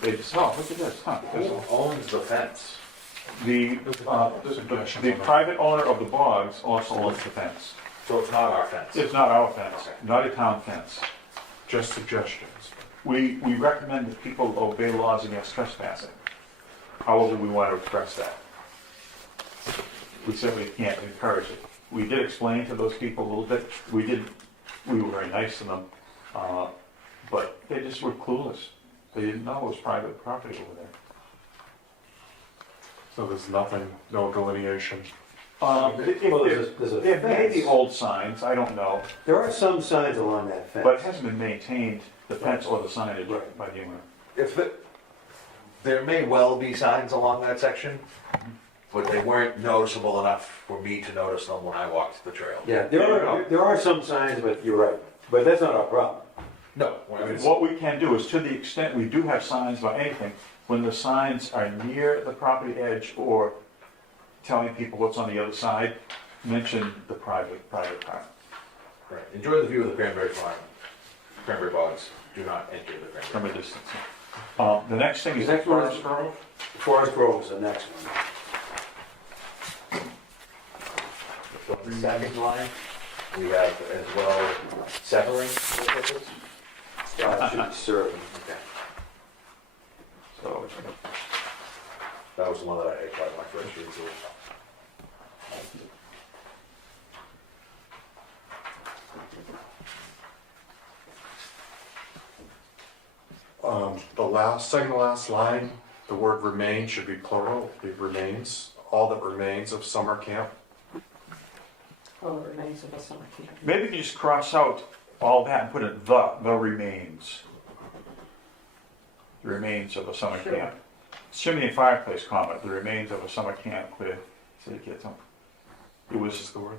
They just, oh, look at this, huh? Who owns the fence? The private owner of the bogs also owns the fence. So it's not our fence? It's not our fence, not a town fence. Just suggestions. We recommend that people obey laws against trespassing. However, we want to express that. We certainly can't encourage it. We did explain to those people a little bit. We were very nice to them, but they just were clueless. They didn't know it was private property over there. So there's nothing, no delineation. Well, there's a There may be fence. old signs, I don't know, There are some signs along that fence. but it hasn't been maintained, the fence or the signage Right. by the owner. If there may well be signs along that section, but they weren't noticeable enough for me to notice them when I walked the trail. Yeah, there are some signs, but you're right. But that's not our problem. No, I mean, What we can do is, to the extent we do have signs about anything, when the signs are near the property edge or telling people what's on the other side, mention the private part. right. Enjoy the view of the cranberry farm. Cranberry bogs. Do not enter the From cranberry. a distance. The next thing is The next one is- Forest Grove. Forest Grove is the next one. So the second line, we have as well severing. Should be serving. Okay. So, That was the one that I had by my first read through. Second to last line, the word remain should be plural, it remains, all that remains of summer camp. Oh, it remains of a summer camp. Maybe you can just cross out all that and put it the remains. The remains of a summer Sure. camp. Chimney and fireplace comment, the remains of a summer camp, clear, city kids. It What's was, the word?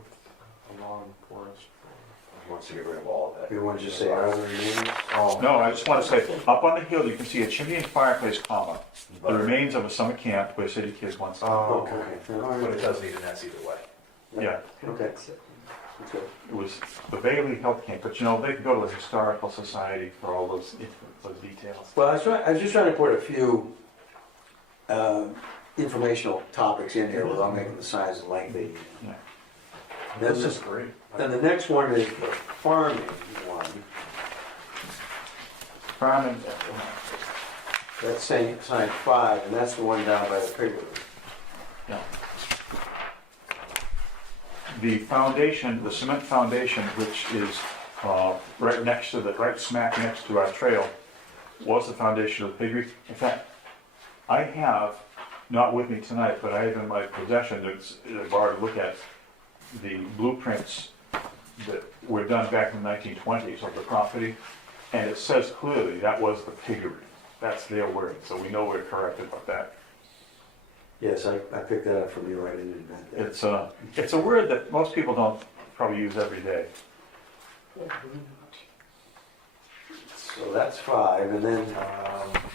Along forest. He wants to get rid of all of that. You want to just say are there remaining? Oh, no, I just want to say, up on the hill, you can see a chimney and fireplace comma. The remains of a summer camp where city kids once. oh, Okay. okay. All But it right. does need an S either way. Yeah, Okay. Okay. it was the Bailey Health Camp, but you know, they could go to the Historical Society for all those details. Well, I was just trying to put a few informational topics in here without making the size lengthy. Yeah. Then This the, is great. then the next one is the farming one. Farming, That's saying sign 5, and that's the one down by the piggery. yeah. The foundation, the cement foundation, which is right smack next to our trail, was the foundation of the piggery. In fact, I have, not with me tonight, but I have in my possession, I've already looked at the blueprints that were done back in the 1920s of the property, and it says clearly that was the piggery. That's their word, so we know we're correct about that. Yes, I picked that up from you, I didn't invent that. It's a word that most people don't probably use every day. So that's 5, and then,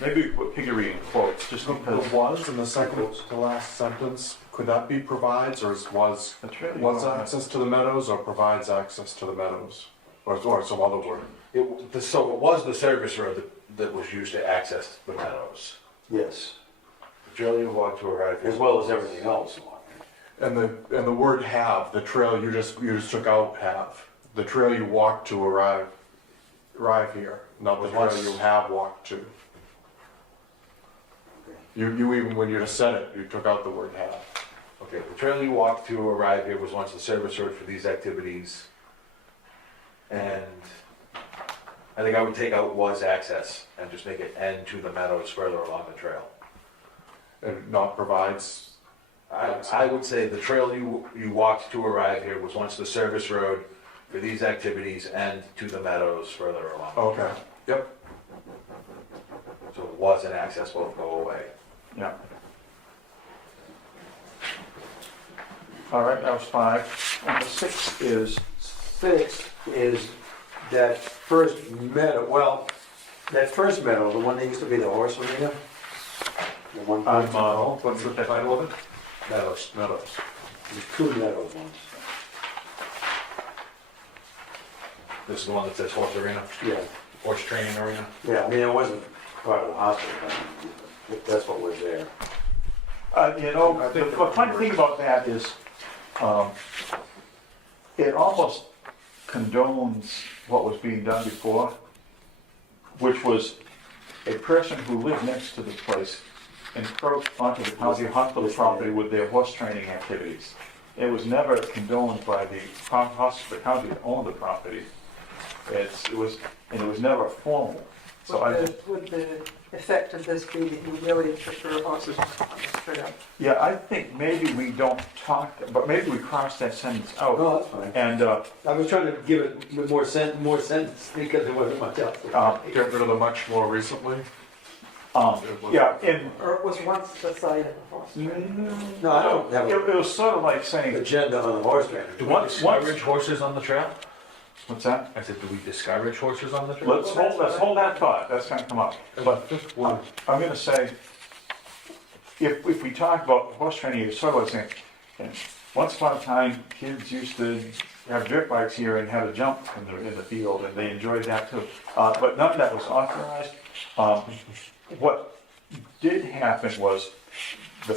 Maybe we put piggery in quotes, just The because was in the second to last sentence, could that be provides, or is was it's really access to the meadows, or provides access to the meadows? Or some other word? So it was the service road that was used to access the meadows. yes, The trail you walk to arrive. as well as everything else. And the word have, the trail you just took out have. The trail you walk to arrive here, not the trail you have walked to. You even, when you just said it, you took out the word have. Okay, the trail you walk to arrive here was once the service road for these activities. And I think I would take out was access and just make it end to the meadows further along the trail. And not provides, I would say the trail you walked to arrive here was once the service road for these activities and to the meadows further along. okay, yep. So it was and access both go away. Yeah. All right, that was 5. And the 6 is, 6 is that first meadow, well, that first meadow, the one that used to be the horse arena. The one, what's the title of it? Meadows. Meadows. there's 2 meadows ones. This is the one that says horse arena, Yeah, horse training arena. yeah, I mean, it wasn't part of the hospital, but that's what was there. You know, the funny thing about that is, it almost condones what was being done before, which was a person who lived next to this place encroached onto the county hospital property with their horse training activities. It was never condoned by the county that owned the property. It was never formal. So Would the effect of this be that you really prefer horses on this trail? yeah, I think maybe we don't talk, but maybe we cross that sentence out. No, that's fine. And, I was trying to give it more sense because there wasn't much else. Get rid of the much more recently. yeah, and Or it was once the site of a horse trail? No, I don't have it an was sort of like saying, agenda on the horse training. Do we discourage horses on the trail? what's that? I said, do we discourage horses on the trail? Let's hold that thought, that's gonna come up. But I'm gonna say, if we talk about horse training, it's sort of like saying, once upon a time, kids used to have dirt bikes here and have a jump in the field, and they enjoyed that too. But none of that was authorized. What did happen was the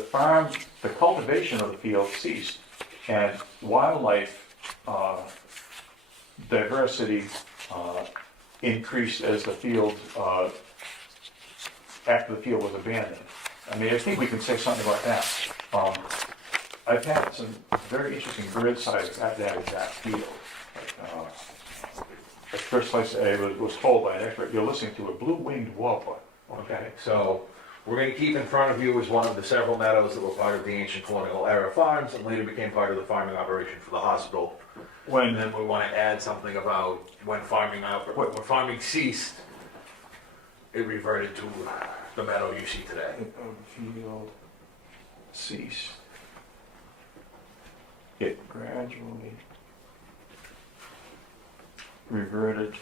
cultivation of the field ceased, and wildlife diversity increased as the field, after the field was abandoned. I mean, I think we can say something about that. I've had some very interesting bird sightings at that exact field. The first place I was told by an expert, you're listening to a blue-winged warbler. Okay, so we're gonna keep in front of you as one of the several meadows that were part of the ancient colonial era farms and later became part of the farming operation for the hospital. And then we wanna add something about when farming ceased, it reverted to the meadow you see today. Field ceased. It gradually reverted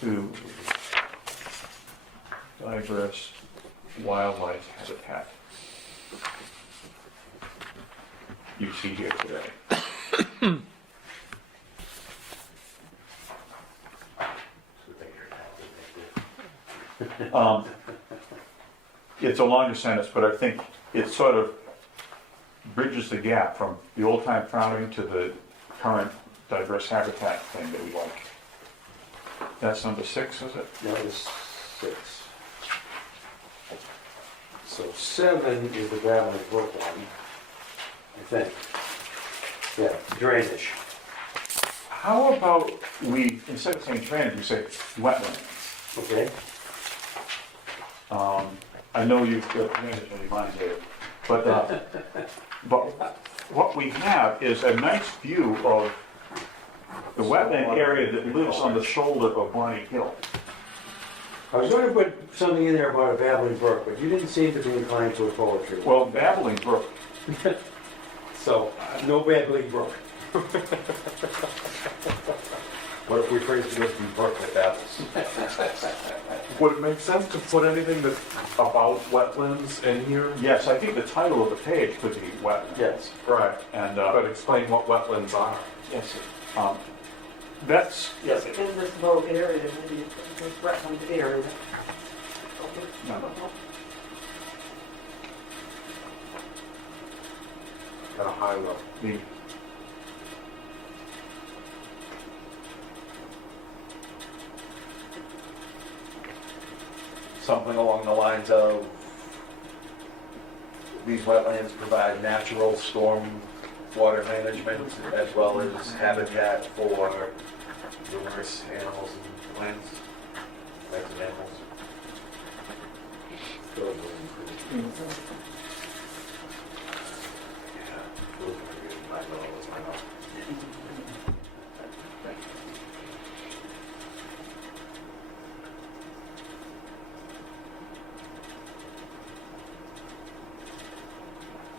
to diverse wildlife habitat you see here today. It's a longer sentence, but I think it sort of bridges the gap from the old time farming to the current diverse habitat thing that we like. That's number 6, is it? That was 6. So 7 is the Babbling Brook one, I think. Yeah, drainage. How about we, instead of saying drainage, we say wetlands? Okay. I know you've got drainage on your mind here, but what we have is a nice view of the wetland area that lives on the shoulder of Bonnie Hill. I was going to put something in there about a babbling brook, but you didn't seem to be inclined to a poetry. Well, Babbling Brook, So, no babbling brook. What if we phrased it as the brook that babbles? Would it make sense to put anything that's about wetlands in here? yes, I think the title of the page could be wetlands. Yes. Right, And, but explain what wetlands are. yes, that's, Yes, in this low area, maybe this wetland area. no, At a high level. the, Something along the lines of, these wetlands provide natural storm water management as well as habitat for numerous animals and plants, types of animals.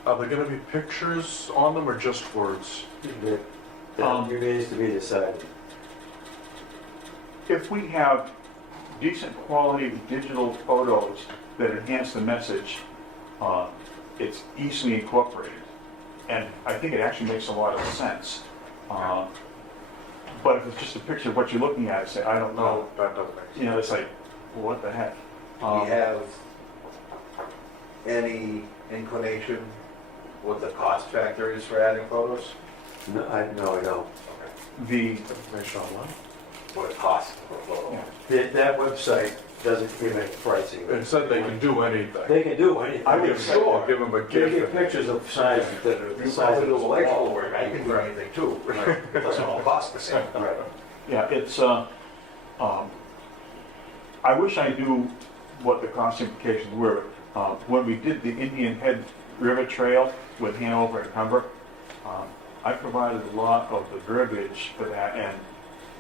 Are there gonna be pictures on them or just words? That remains to be decided. if we have decent quality digital photos that enhance the message, it's easily incorporated. And I think it actually makes a lot of sense. But if it's just a picture of what you're looking at, say, I don't know, No, that doesn't make sense. you know, it's like, well, what the heck? Do we have any inclination what the cost factor is for adding photos? No, I don't. The, Information online? What it costs for a photo? That website doesn't give any pricing. It said they can do anything. They can do anything. I would Give them- Give them a They gift. get pictures of signs that are the You size probably of do this electrical wall. work, I can do anything too. It doesn't all cost the same. Right. yeah, it's, I wish I knew what the cost implications were. When we did the Indian Head River Trail with Hanover and Humber, I provided a lot of the verbiage for that and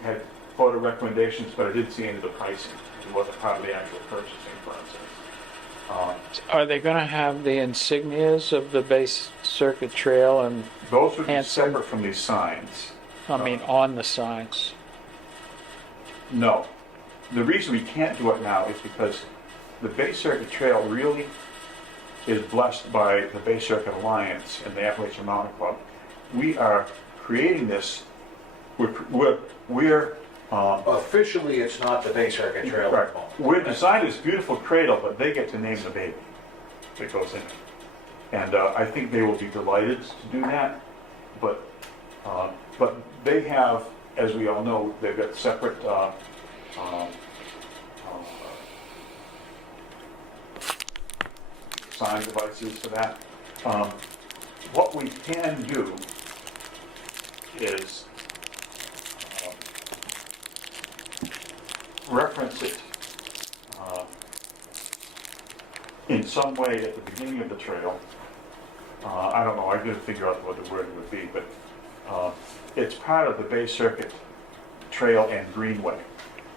had photo recommendations, but I didn't see any of the pricing. It wasn't part of the actual purchasing process. Are they going to have the insignias of the base circuit trail and, Those would be Hanson. separate from these signs. I mean, on the signs? No. The reason we can't do it now is because the Bay Circuit Trail really is blessed by the Bay Circuit Alliance and the Appalachian Mountain Club. We are creating this, we're Officially, it's not the Bay Circuit Trail right. at the moment. We're designing this beautiful cradle, but they get to name the baby that goes in it. And I think they will be delighted to do that. But they have, as we all know, they've got separate sign devices for that. What we can do is reference it in some way at the beginning of the trail, I don't know, I gotta figure out what the word would be, but it's part of the Bay Circuit Trail and Greenway.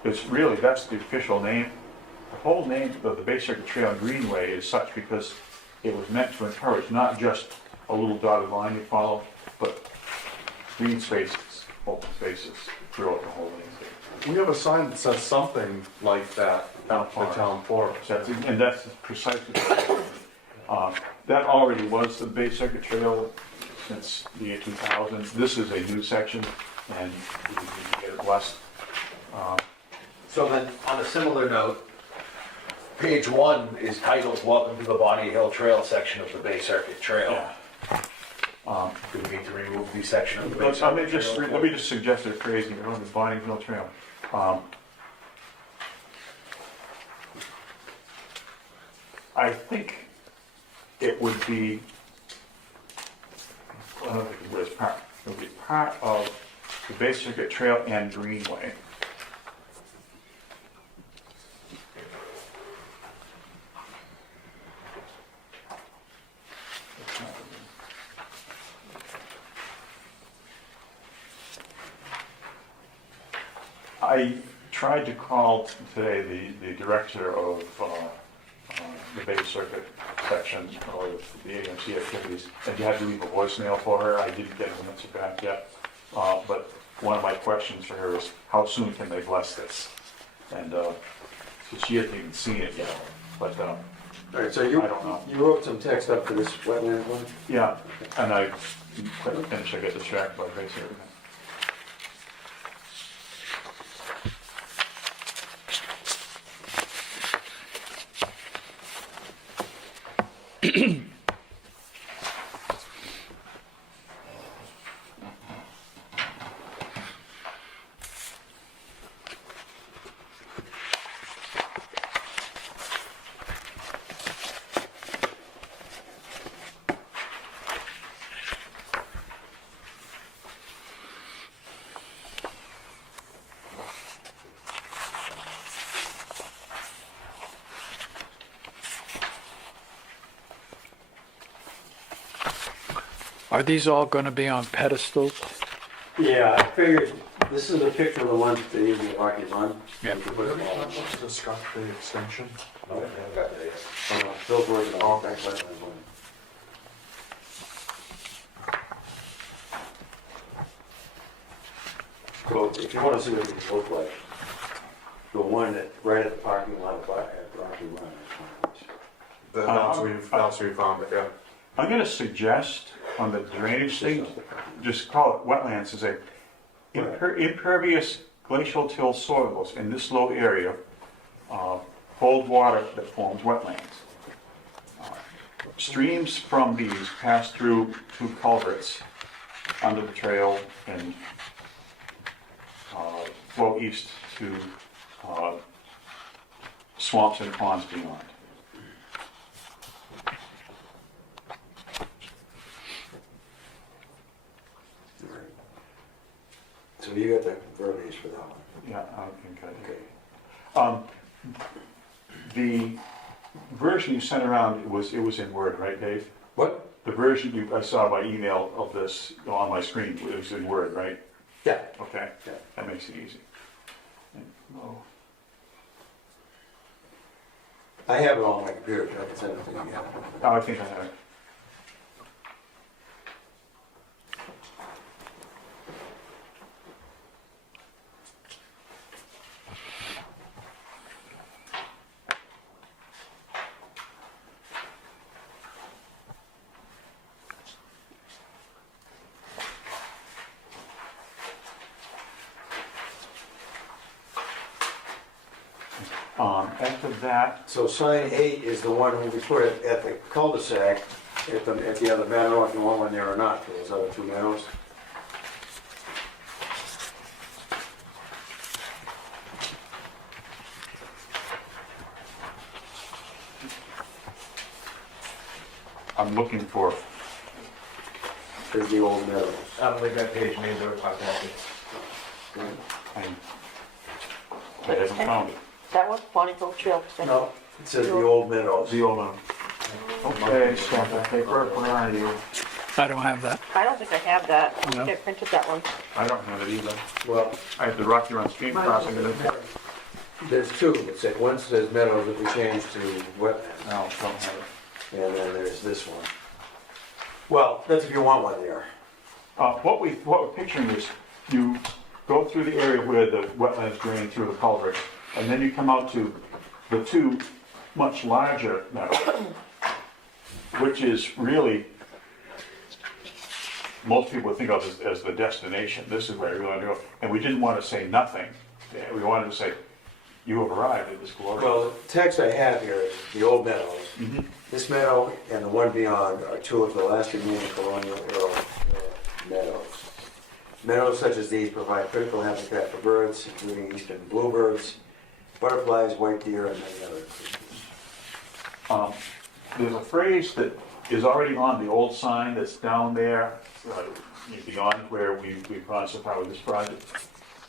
It's really, that's the official name. The whole name of the Bay Circuit Trail and Greenway is such because it was meant to encourage not just a little dotted line you follow, but green spaces, open spaces throughout the whole landscape. We have a sign that says something like that at the town forest. And that's precisely, that already was the Bay Circuit Trail since the year 2000. This is a new section, and we need to get it blessed. So then, on a similar note, page 1 is titled Welcome to the Bonnie Hill Trail section of the Bay Circuit Trail. Yeah. Do we need to remove the section of the Bay Let Circuit me just, Trail? let me just suggest a phrase, you know, the Bonnie Hill Trail. I think it would be, I don't think it was part, it would be part of the Bay Circuit Trail and Greenway. I tried to call today the director of the Bay Circuit section or the AMC activities, and you had to leave a voicemail for her. I didn't get an answer back yet. But one of my questions for her is, how soon can they bless this? And so she hasn't even seen it yet. But All right, so you, I don't know. you wrote some text up for this wetland one? yeah, and I couldn't finish. I got distracted by Bay Circuit. Are these all going to be on pedestals? Yeah, I figured, this is a picture of the ones that they use in the Rocky Run. Yeah. You can put it all on. Discuss the extension. No, we haven't got there yet. Phil's working on that wetland one. So if you want to see what these look like, the one that, right at the parking lot at Rocky Run. That's where you found it, yeah. I'm going to suggest on the drainage thing, just call it wetlands, as a impervious glacial till soils in this low area hold water that forms wetlands. Streams from these pass through culverts under the trail and flow east to swamps and ponds beyond. So you got the verbiage for that one. Yeah, I think I did. The version you sent around, it was in Word, right, Dave? What? The version I saw by email of this on my screen, it was in Word, right? Yeah. Okay, Yeah. that makes it easy. Oh, I have it on my computer, so I can send it to you again. I think I have it. After that, So sign 8 is the one we put at the cul-de-sac, at the other meadow, if you want one there or not, for those other two meadows. I'm looking for, There's the old meadows. I don't think that page needs a copy. I haven't found it. That one, Bonnie Hill Trail. No, It says the old meadows. The old one. Okay, stamp that paper, where are you? I don't have that. I don't think I have that. I No. think I printed that one. I don't have it either. Well, I have the Rocky Run stream crossing. there's two. It says, one says meadows that we changed to wetlands, No, don't have it. and then there's this one. Well, that's if you want one there. What we're picturing is you go through the area where the wetlands drain through the culvert, and then you come out to the two much larger meadows, which is really, most people would think of as the destination. This is where we want to go. And we didn't want to say nothing. We wanted to say, you have arrived at this glorious. Well, the text I have here is the old meadows. This meadow and the one beyond are two of the last remaining colonial era meadows. Meadows such as these provide critical habitat for birds, including eastern bluebirds, butterflies, white deer, and many other creatures. There's a phrase that is already on the old sign that's down there, beyond where we've gone so far with this project.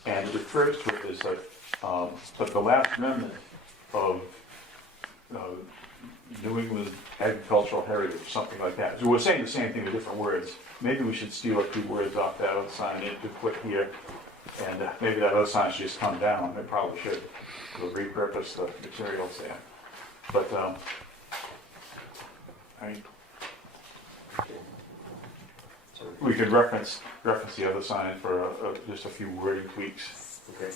And it refers to it as but the last remnant of New England agricultural heritage, something like that. So we're saying the same thing with different words. Maybe we should steal a few words off that other sign and to put here. And maybe that other sign should just come down. It probably should. We'll repurpose the materials there. But, I mean, we could reference the other sign for just a few wording tweaks. Okay.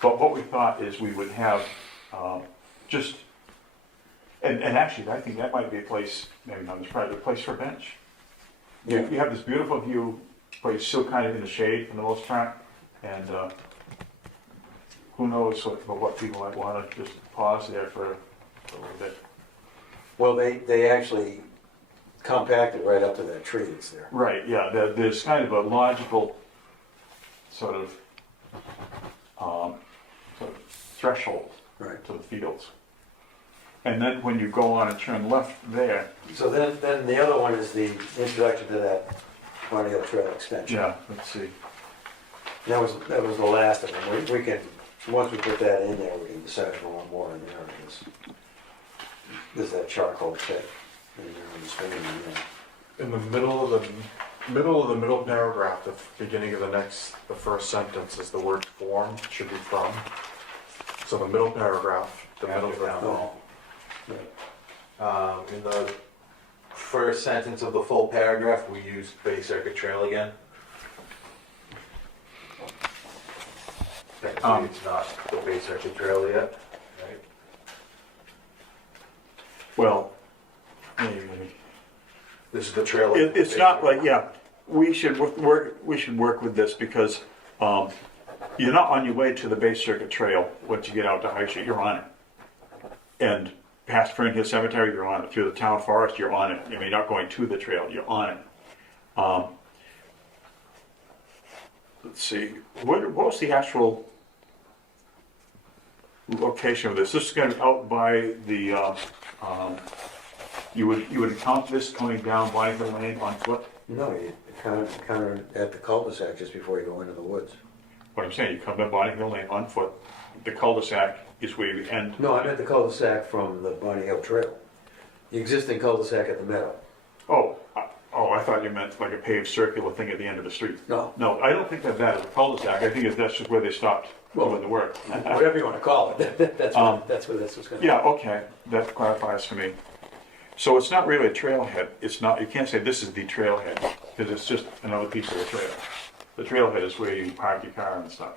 But what we thought is we would have just, and actually I think that might be a place, maybe not this project, a place for a bench. You have this beautiful view, but you're still kind of in the shade for the most part, and who knows what people might want to just pause there for a little bit. Well, they actually compacted right up to that tree that's there. Right, yeah, there's kind of a logical sort of threshold Right. to the fields. And then when you go on and turn left there, So then the other one is the introduction to that Bonny Hill Trail extension. yeah, let's see. That was the last of them. We can, once we put that in there, we can decide if we want more in there. There's that charcoal pit in there on the screen. In the middle of the middle paragraph, the beginning of the first sentence is the word form, should be from. So the middle paragraph, the middle of the Oh, In the first sentence of the full paragraph, we use Bay Circuit Trail again. Technically, it's not the Bay Circuit Trail yet, right? Well, maybe. This is the trail. It's not like, yeah, we should work with this because you're not on your way to the Bay Circuit Trail once you get out to High Street, you're on it. And past Fern Hill Cemetery, you're on it. Through the town forest, you're on it. I mean, you're not going to the trail, you're on it. Let's see, what was the actual location of this? This is going to be out by the, you would count this coming down Bonny Hill Lane on foot? no, you kind of at the cul-de-sac just before you go into the woods. What I'm saying, you come down Bonny Hill Lane on foot, the cul-de-sac is where you end. No, I meant the cul-de-sac from the Bonny Hill Trail. The existing cul-de-sac at the meadow. I thought you meant like a paved circular thing at the end of the street. No, No, I don't think that is a cul-de-sac, I think that's just where they stopped doing the work. whatever you want to call it, that's what this was going to be. Yeah, okay, that clarifies for me. So it's not really a trailhead, it's not, you can't say this is the trailhead, because it's just another piece of the trail. The trailhead is where you park your car and stuff.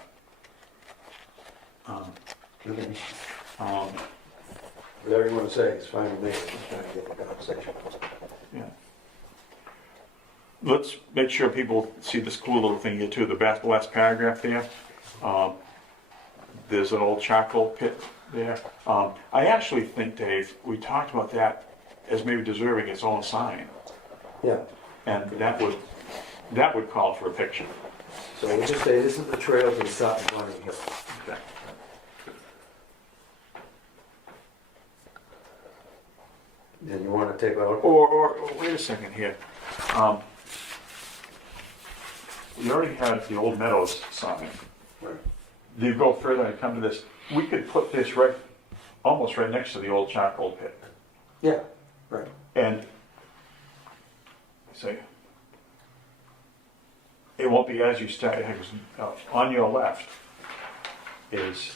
Whatever you want to say, it's fine with me. I'm just trying to get the conversation. Yeah. Let's make sure people see this cool little thing here too, the last paragraph there. There's an old charcoal pit there. I actually think, Dave, we talked about that as maybe deserving its own sign. Yeah, And that would call for a picture. so we'll just say this is the trail to the south of Bonny Hill. Okay. And you want to take out, Or wait a second here. We already had the Old Meadows sign. right. You go further and come to this, we could put this right almost right next to the old charcoal pit. Yeah, right. And say, it won't be as you start, on your left is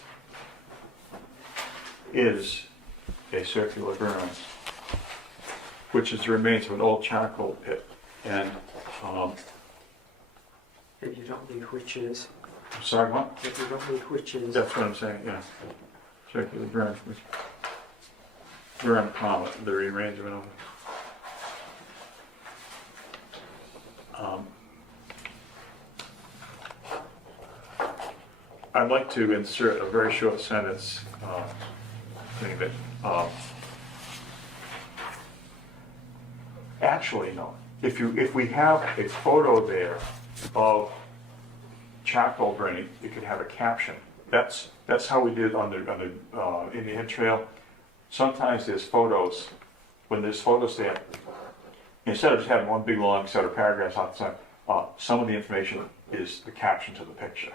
a circular berm, which is the remains of an old charcoal pit. And, If you don't need which is, I'm sorry, what? if you don't need which is. That's what I'm saying, yeah. Circular berm, berm, comma, the remains of an old. I'd like to insert a very short sentence, thing that, actually, no. If we have a photo there of charcoal burning, you could have a caption. That's how we did on the Indian Trail. Sometimes there's photos, when there's photos there, instead of just having one big long set of paragraphs on the side, some of the information is the caption to the picture.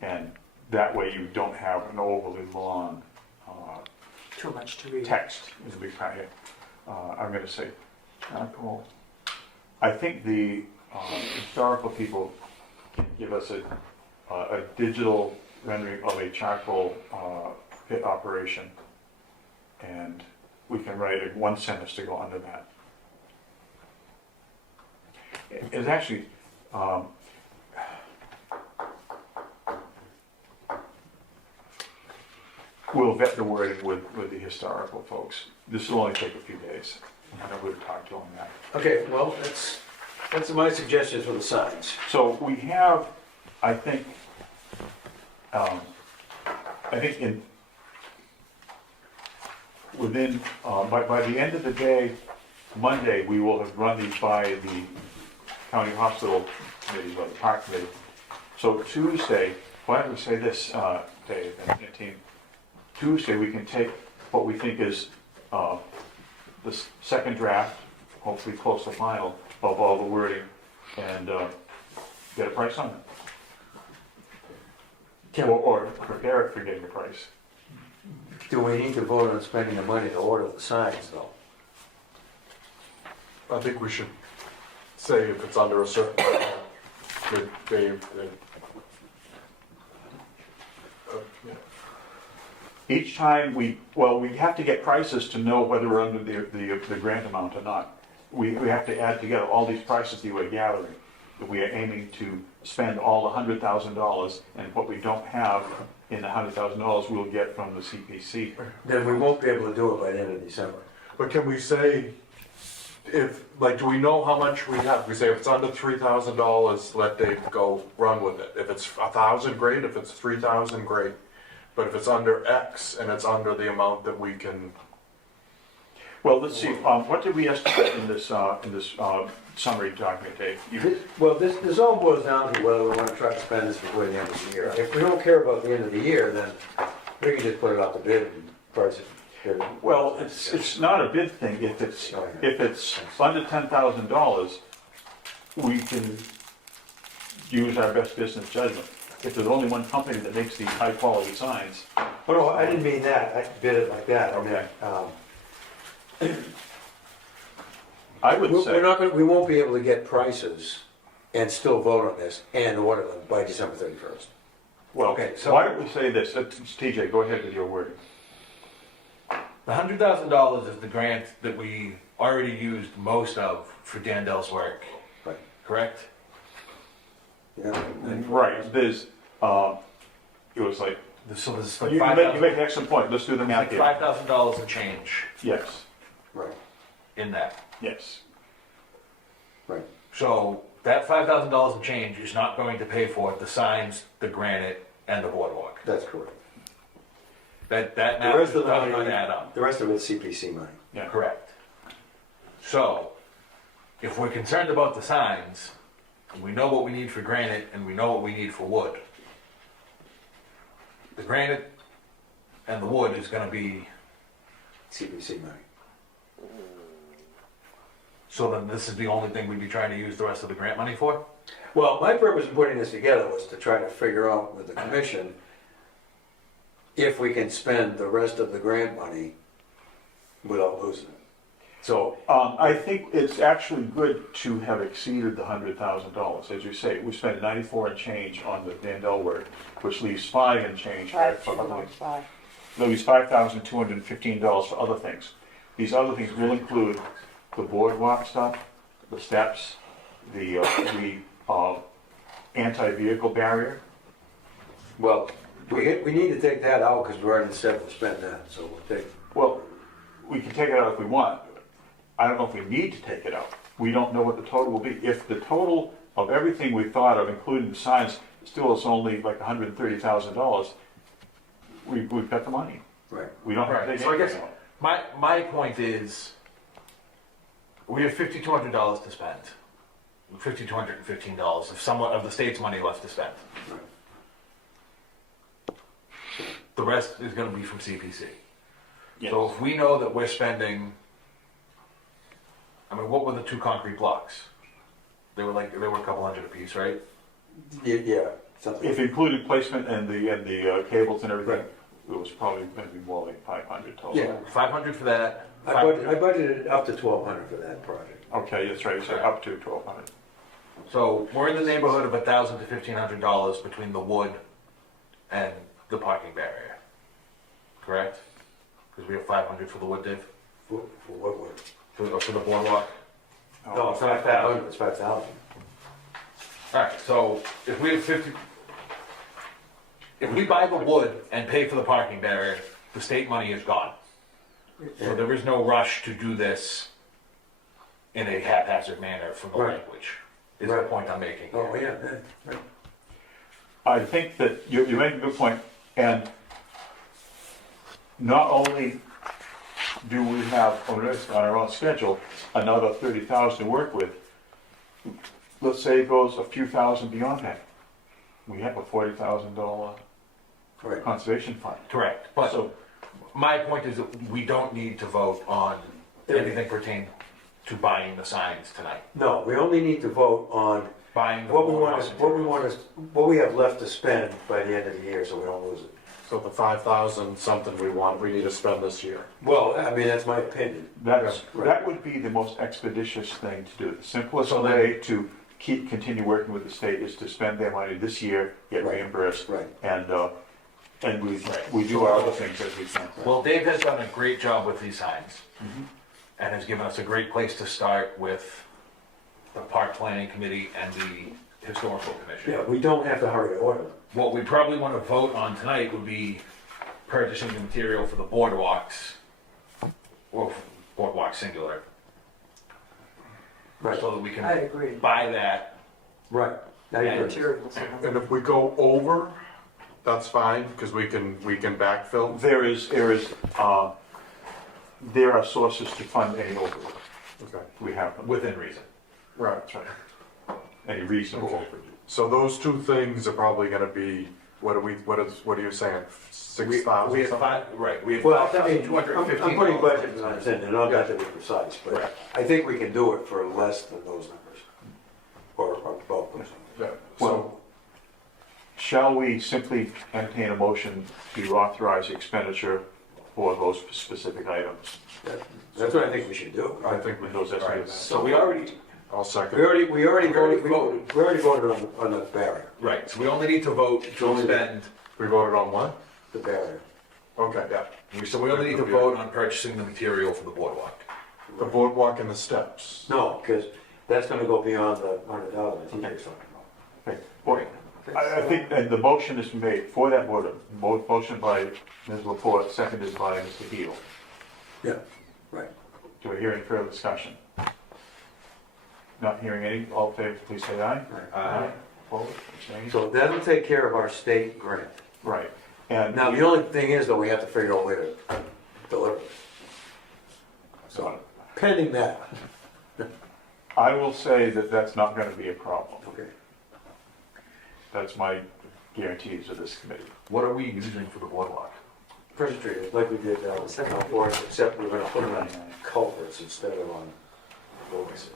And that way you don't have an overly long Too much to read. text is a big part here. I'm going to say charcoal. I think the historical people can give us a digital rendering of a charcoal pit operation, and we can write one sentence to go under that. It's actually we'll vet the wording with the historical folks. This will only take a few days. I know we've talked to them that. Okay, well, that's my suggestions for the signs. So we have, I think in within by the end of the day, Monday, we will have run these by the county hospital committee, or the park committee. So Tuesday, why don't we say this, Dave and team? Tuesday, we can take what we think is the second draft, hopefully close to final, of all the wording, and get a price on it. Or prepare it for getting a price. Do we need to vote on spending the money to order the signs, though? I think we should say if it's under a certain, with Dave, yeah. Each time we have to get prices to know whether we're under the grant amount or not. We have to add together all these prices that we're gathering, that we are aiming to spend all the $100,000, and what we don't have in the $100,000 we'll get from the CPC. Then we won't be able to do it by the end of December. But can we say, if, like, do we know how much we have? We say if it's under $3,000, let Dave go run with it. If it's 1,000, great. If it's 3,000, great. But if it's under X and it's under the amount that we can, Well, let's see, what did we estimate in this summary document, Dave? Well, this all boils down to whether we want to try to spend this before the end of the year. If we don't care about the end of the year, then we can just put it out to bid and price it. Well, it's not a bid thing. If it's under $10,000, we can use our best business judgment. If there's only one company that makes these high-quality signs. Oh, no, I didn't mean that. I bid it like that. Okay. I mean, I would say, we won't be able to get prices and still vote on this and order them by December 31st. well, Okay, so- why don't we say this? TJ, go ahead with your wording. The $100,000 is the grant that we already used most of for Dan Dell's work, Right. correct? Yeah. Right, there's, it was like, So this is like you make $5,000 an excellent point. Let's do the math here. $5,000 and change Yes, Right, in that. yes. right. So that $5,000 and change is not going to pay for the signs, the granite, and the boardwalk. That's correct. That The math is rest of the not money, going to add up. the rest of it's CPC money. Yeah. Correct. So, if we're concerned about the signs, and we know what we need for granite and we know what we need for wood, the granite and the wood is gonna be, CPC money. so then this is the only thing we'd be trying to use the rest of the grant money for? Well, my purpose in putting this together was to try to figure out with the commission if we can spend the rest of the grant money without losing it. So, I think it's actually good to have exceeded the $100,000. As you say, we spent 94 and change on the Vandell work, which leaves 5 and change. Five, for other- five. leaves $5,215 for other things. These other things will include the boardwalk stuff, the steps, the anti-vehicle barrier. well, we need to take that out because we already said we'll spend that, so we'll take. Well, we can take it out if we want. I don't know if we need to take it out. We don't know what the total will be. If the total of everything we thought of, including the signs, still is only like $130,000, we've got the money. Right. We don't have to Right, take so I anything guess out. my point is, we have $5,200 to spend. $5,215 of somewhat of the state's money left to spend. The rest is gonna be from CPC. So if we know that we're spending, I mean, what were the 2 concrete blocks? They were a couple hundred apiece, right? Yeah, something. If included placement and the cables and everything, it was probably going to be more like 500 total. Yeah. 500 for that. I budgeted up to 1,200 for that project. Okay, that's right, so up to 1,200. So we're in the neighborhood of $1,000 to $1,500 between the wood and the parking barrier, correct? Because we have 500 for the wood, Dave, For what would? for the boardwalk. No, it's not 5,000, it's 5,000. All right, so if we have 50, if we buy the wood and pay for the parking barrier, the state money is gone. So there is no rush to do this in a haphazard manner from the Right. language, is the Right. point I'm making. Oh, here. yeah, right. I think that you make a good point, and not only do we have, on our own schedule, another 30,000 to work with, let's say it goes a few thousand beyond that. We have a $40,000 Right. conservation fund. Correct, but So, my point is that we don't need to vote on anything pertaining to buying the signs tonight. No, we only need to vote on Buying the what we boardwalk want to, what we have left to spend by the end of the year so we don't lose it. So the 5,000 something we need to spend this year. Well, I mean, that's my opinion. that would be the most expeditious thing to do. The simplest So then- way to continue working with the state is to spend their money this year, get Right. reimbursed, Right. and we Right. do our other things as we can. Well, Dave has done a great job with these signs and has given us a great place to start with the Park Planning Committee and the Historical Commission. Yeah, we don't have to hurry to order them. What we probably want to vote on tonight would be purchasing the material for the boardwalks, or boardwalk singular, Right, so that we I can agree. buy that. right. I agree. Materials. And if we go over, that's fine, because we can backfill. There are sources to fund any overage. Okay. We have them. Within reason. Right. That's right. Any reasonable Okay. overage. So those 2 things are probably gonna be, what are you saying, 6,000 We have something? right, we have Well, I mean, $5,215. I'm putting budget numbers in, and not to be precise, but Right. I think we can do it for less than those numbers. Or above those numbers. Yeah, Well, shall we simply entertain a motion to authorize expenditure for those specific items? That's what I think we should do. I think we, Those estimates. So we already, I'll second. We already voted. voted on the barrier, right, so we only need to vote to only- spend, We voted on what? the barrier. Okay, yeah. so we only need to vote on purchasing the material for the boardwalk. The boardwalk and the steps. No, because that's gonna go beyond the $100,000 that TJ's talking about. Okay. Well, I think that the motion is made for that motion by Ms. Laporte, seconded by Mr. Heel. Yeah, right. Do I hear any further discussion? Not hearing any, all in favor, please say aye. Aye. Opposed, abstained? So that'll take care of our state grant. Right, and. Now, the only thing is, though, we have to figure out a way to deliver it. So, pending that. I will say that that's not gonna be a problem. Okay. That's my guarantees of this committee. What are we using for the boardwalk? Pressure treated, like we did before, except we're gonna put them on culverts instead of on roads.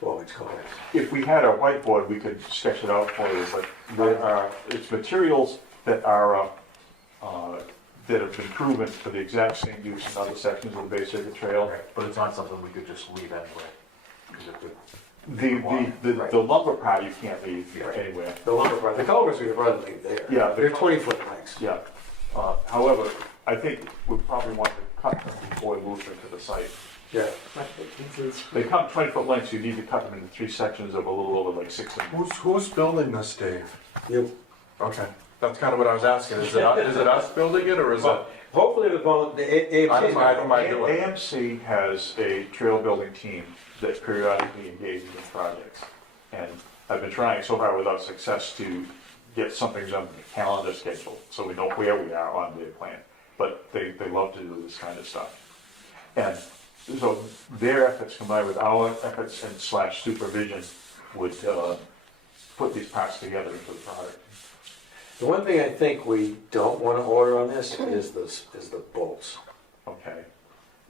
12-inch culverts. If we had a whiteboard, we could sketch it out for you, but there are, it's materials that are, that have been proven for the exact same use in other sections of the Bay Circuit Trail. But it's not something we could just leave anyway. 'Cause it could- The lumber part you can't leave anywhere. The lumber part, the culverts we could rather leave there. Yeah, They're 20-foot lengths. Yeah. However, I think we probably want to cut them before we move them to the site. Yeah. They come 20-foot lengths, you need to cut them into 3 sections of a little over like 6 inches. Who's building this, Dave? You, Okay, that's kind of what I was asking. Is it us building it or is it? hopefully we're going, the I might do it. AMC has a trail building team that periodically engages in projects. And I've been trying so far without success to get something on the calendar schedule, so we know where we are on their plan. But they love to do this kind of stuff. And so their efforts combined with our efforts and / supervision would put these parts together into the product. the one thing I think we don't want to order on this is the bolts. Okay.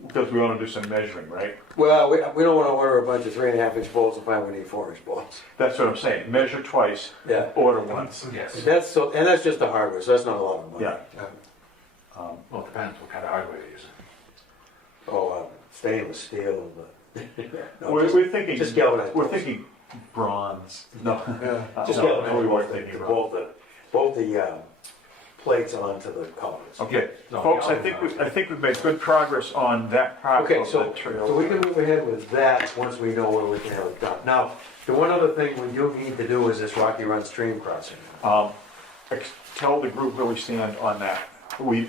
Because we want to do some measuring, right? Well, we don't want to order a bunch of 3.5-inch bolts and find we need 4-inch bolts. That's what I'm saying. Measure twice, Yeah. order once. Yes. And that's just the hardware, so that's not a lot of money. Yeah. Well, it depends what kind of hardware you're using. Oh, stainless steel. No, We're thinking. just galvanized We're bolts. thinking bronze. No. Yeah. Just no, galvanized we weren't bolts thinking to bronze. bolt the plates onto the culverts. Okay, No, folks, I think we've made good progress on that part Okay, of so, the trail. so we can move ahead with that once we know where we can have it done. Now, the one other thing we do need to do is this Rocky Run stream crossing. Tell the group where we stand on that. We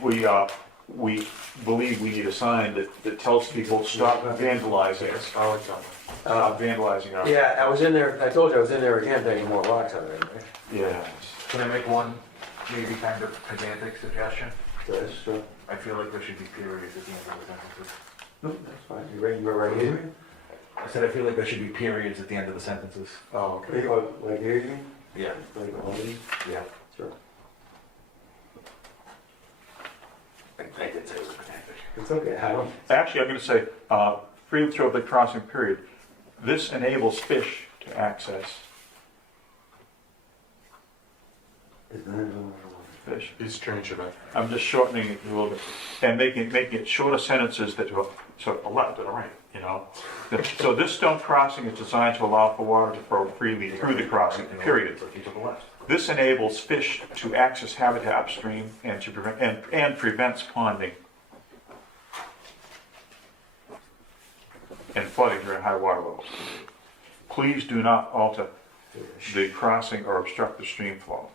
believe we need a sign that tells people stop vandalizing. I like that one. Stop vandalizing our. Yeah, I was in there, I told you I was in there again taking more rocks out of it, right? Yes. Can I make one maybe kind of pedantic suggestion? Yes, sure. I feel like there should be periods at the end of the sentences. No, that's fine. You ready, you're ready here? I said I feel like there should be periods at the end of the sentences. Oh, okay. Like here, you mean? Yeah. Like all these? Yeah. Sure. I did say it was pedantic. It's okay, I don't. Actually, I'm gonna say, free throw of the crossing period. This enables fish to access fish. He's changing it. I'm just shortening it a little bit and making it shorter sentences that go sort of left and right, you know? So this stone crossing is designed to allow for water to flow freely through the crossing, period. So keep to the left. This enables fish to access habitat upstream and to prevent, and prevents ponding and flooding during high water levels. Please do not alter the crossing or obstruct the stream flow.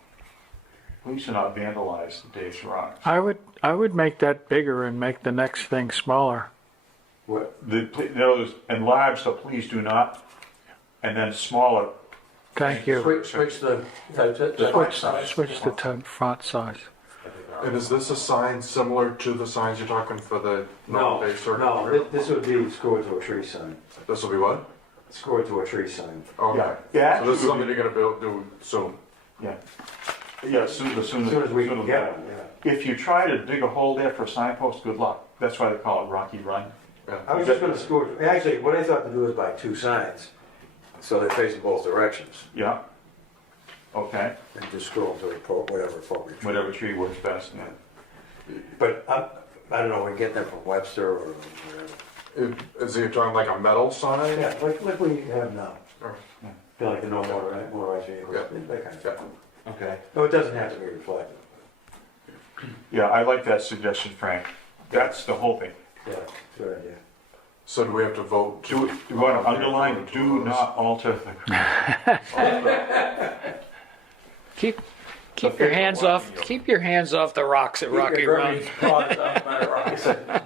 Please do not vandalize Dave's rocks. I would make that bigger and make the next thing smaller. What? Enlarge the please do not, and then smaller. Thank you. Switch the Font size. Switch the font size. And is this a sign similar to the signs you're talking for the No, North Bay Circuit? no, this would be screwed to a tree sign. This will be what? Screwed to a tree sign. Okay. Yeah, So this is actually, something you're gonna do soon? Yeah. Yeah, as soon As soon as we can get them, yeah. If you try to dig a hole there for a signpost, good luck. That's why they call it Rocky Run. I was just gonna screw it, actually, what I thought to do is buy 2 signs, so they face in both directions, Yeah. Okay, and just screw them to whatever appropriate tree. whatever tree works best. Yeah. But I don't know, we get them from Webster or whatever. Is he talking like a metal sign? Yeah, like we have now. Or- Feel like the no motorized vehicles, Yeah. that kind of Yeah. stuff. Okay. No, it doesn't have to be reflective. Yeah, I like that suggestion, Frank. That's the whole thing. Yeah, good idea. So do we have to vote? Do you want to underline, do not alter the. Keep your hands off. Keep your hands off the rocks at Rocky Run.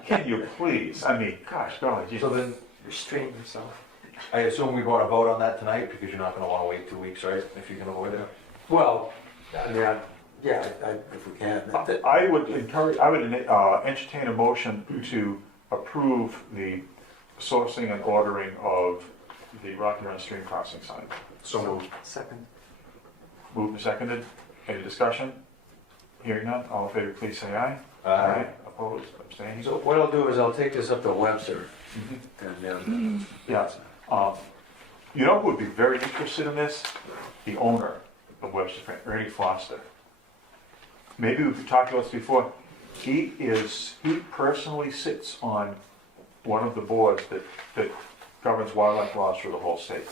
Can you please? I mean, gosh, golly, geez. So then, Restrain yourself. I assume we want to vote on that tonight because you're not going to want to wait 2 weeks, right? If you can avoid it. Well, I mean, if we can. I would entertain a motion to approve the sourcing and ordering of the Rocky Run stream crossing sign. So moved. Second. Moved and seconded. Any discussion? Hearing none, all in favor, please say aye. Aye. Opposed, abstaining? So what I'll do is I'll take this up to Webster. And Yeah. You know who would be very interested in this? The owner of Webster, Ernie Foster. maybe we've talked about this before, he personally sits on one of the boards that governs wildlife laws for the whole state.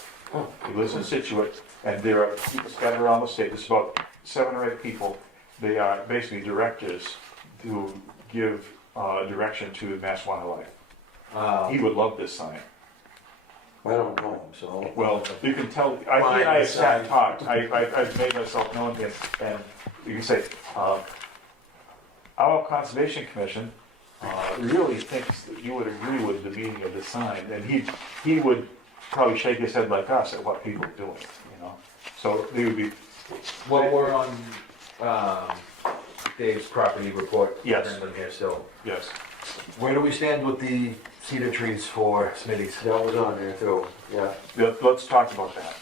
He lives in Situate, and there are people scattered around the state, there's about 7 or 8 people. They are basically directors who give direction to Mass Wildlife. He would love this sign. I don't know him, so. Well, you can tell, he and I have sat and talked, I've made myself known to him, and you can say, our Conservation Commission really thinks that you would agree with the meaning of this sign, and he would probably shake his head like us at what people are doing, you know? So they would be, Well, we're on Dave's property report. Yes. Turned in here, so yes. where do we stand with the cedar trees for Smitty's? That was on there too, yeah. Let's talk about that.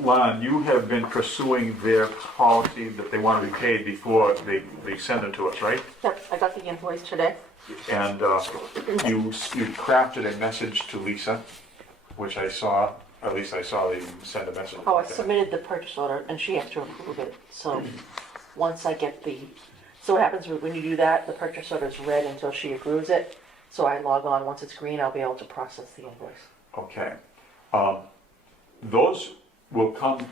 Lon, you have been pursuing their policy that they want to be paid before they send them to us, right? Yep, I got the invoice today. And you crafted a message to Lisa, which I saw, at least I saw that you sent a message. Oh, I like that. submitted the purchase order and she has to approve it. So once I get so what happens when you do that, the purchase order is red until she approves it. So I log on, once it's green, I'll be able to process the invoice. Okay. Those will come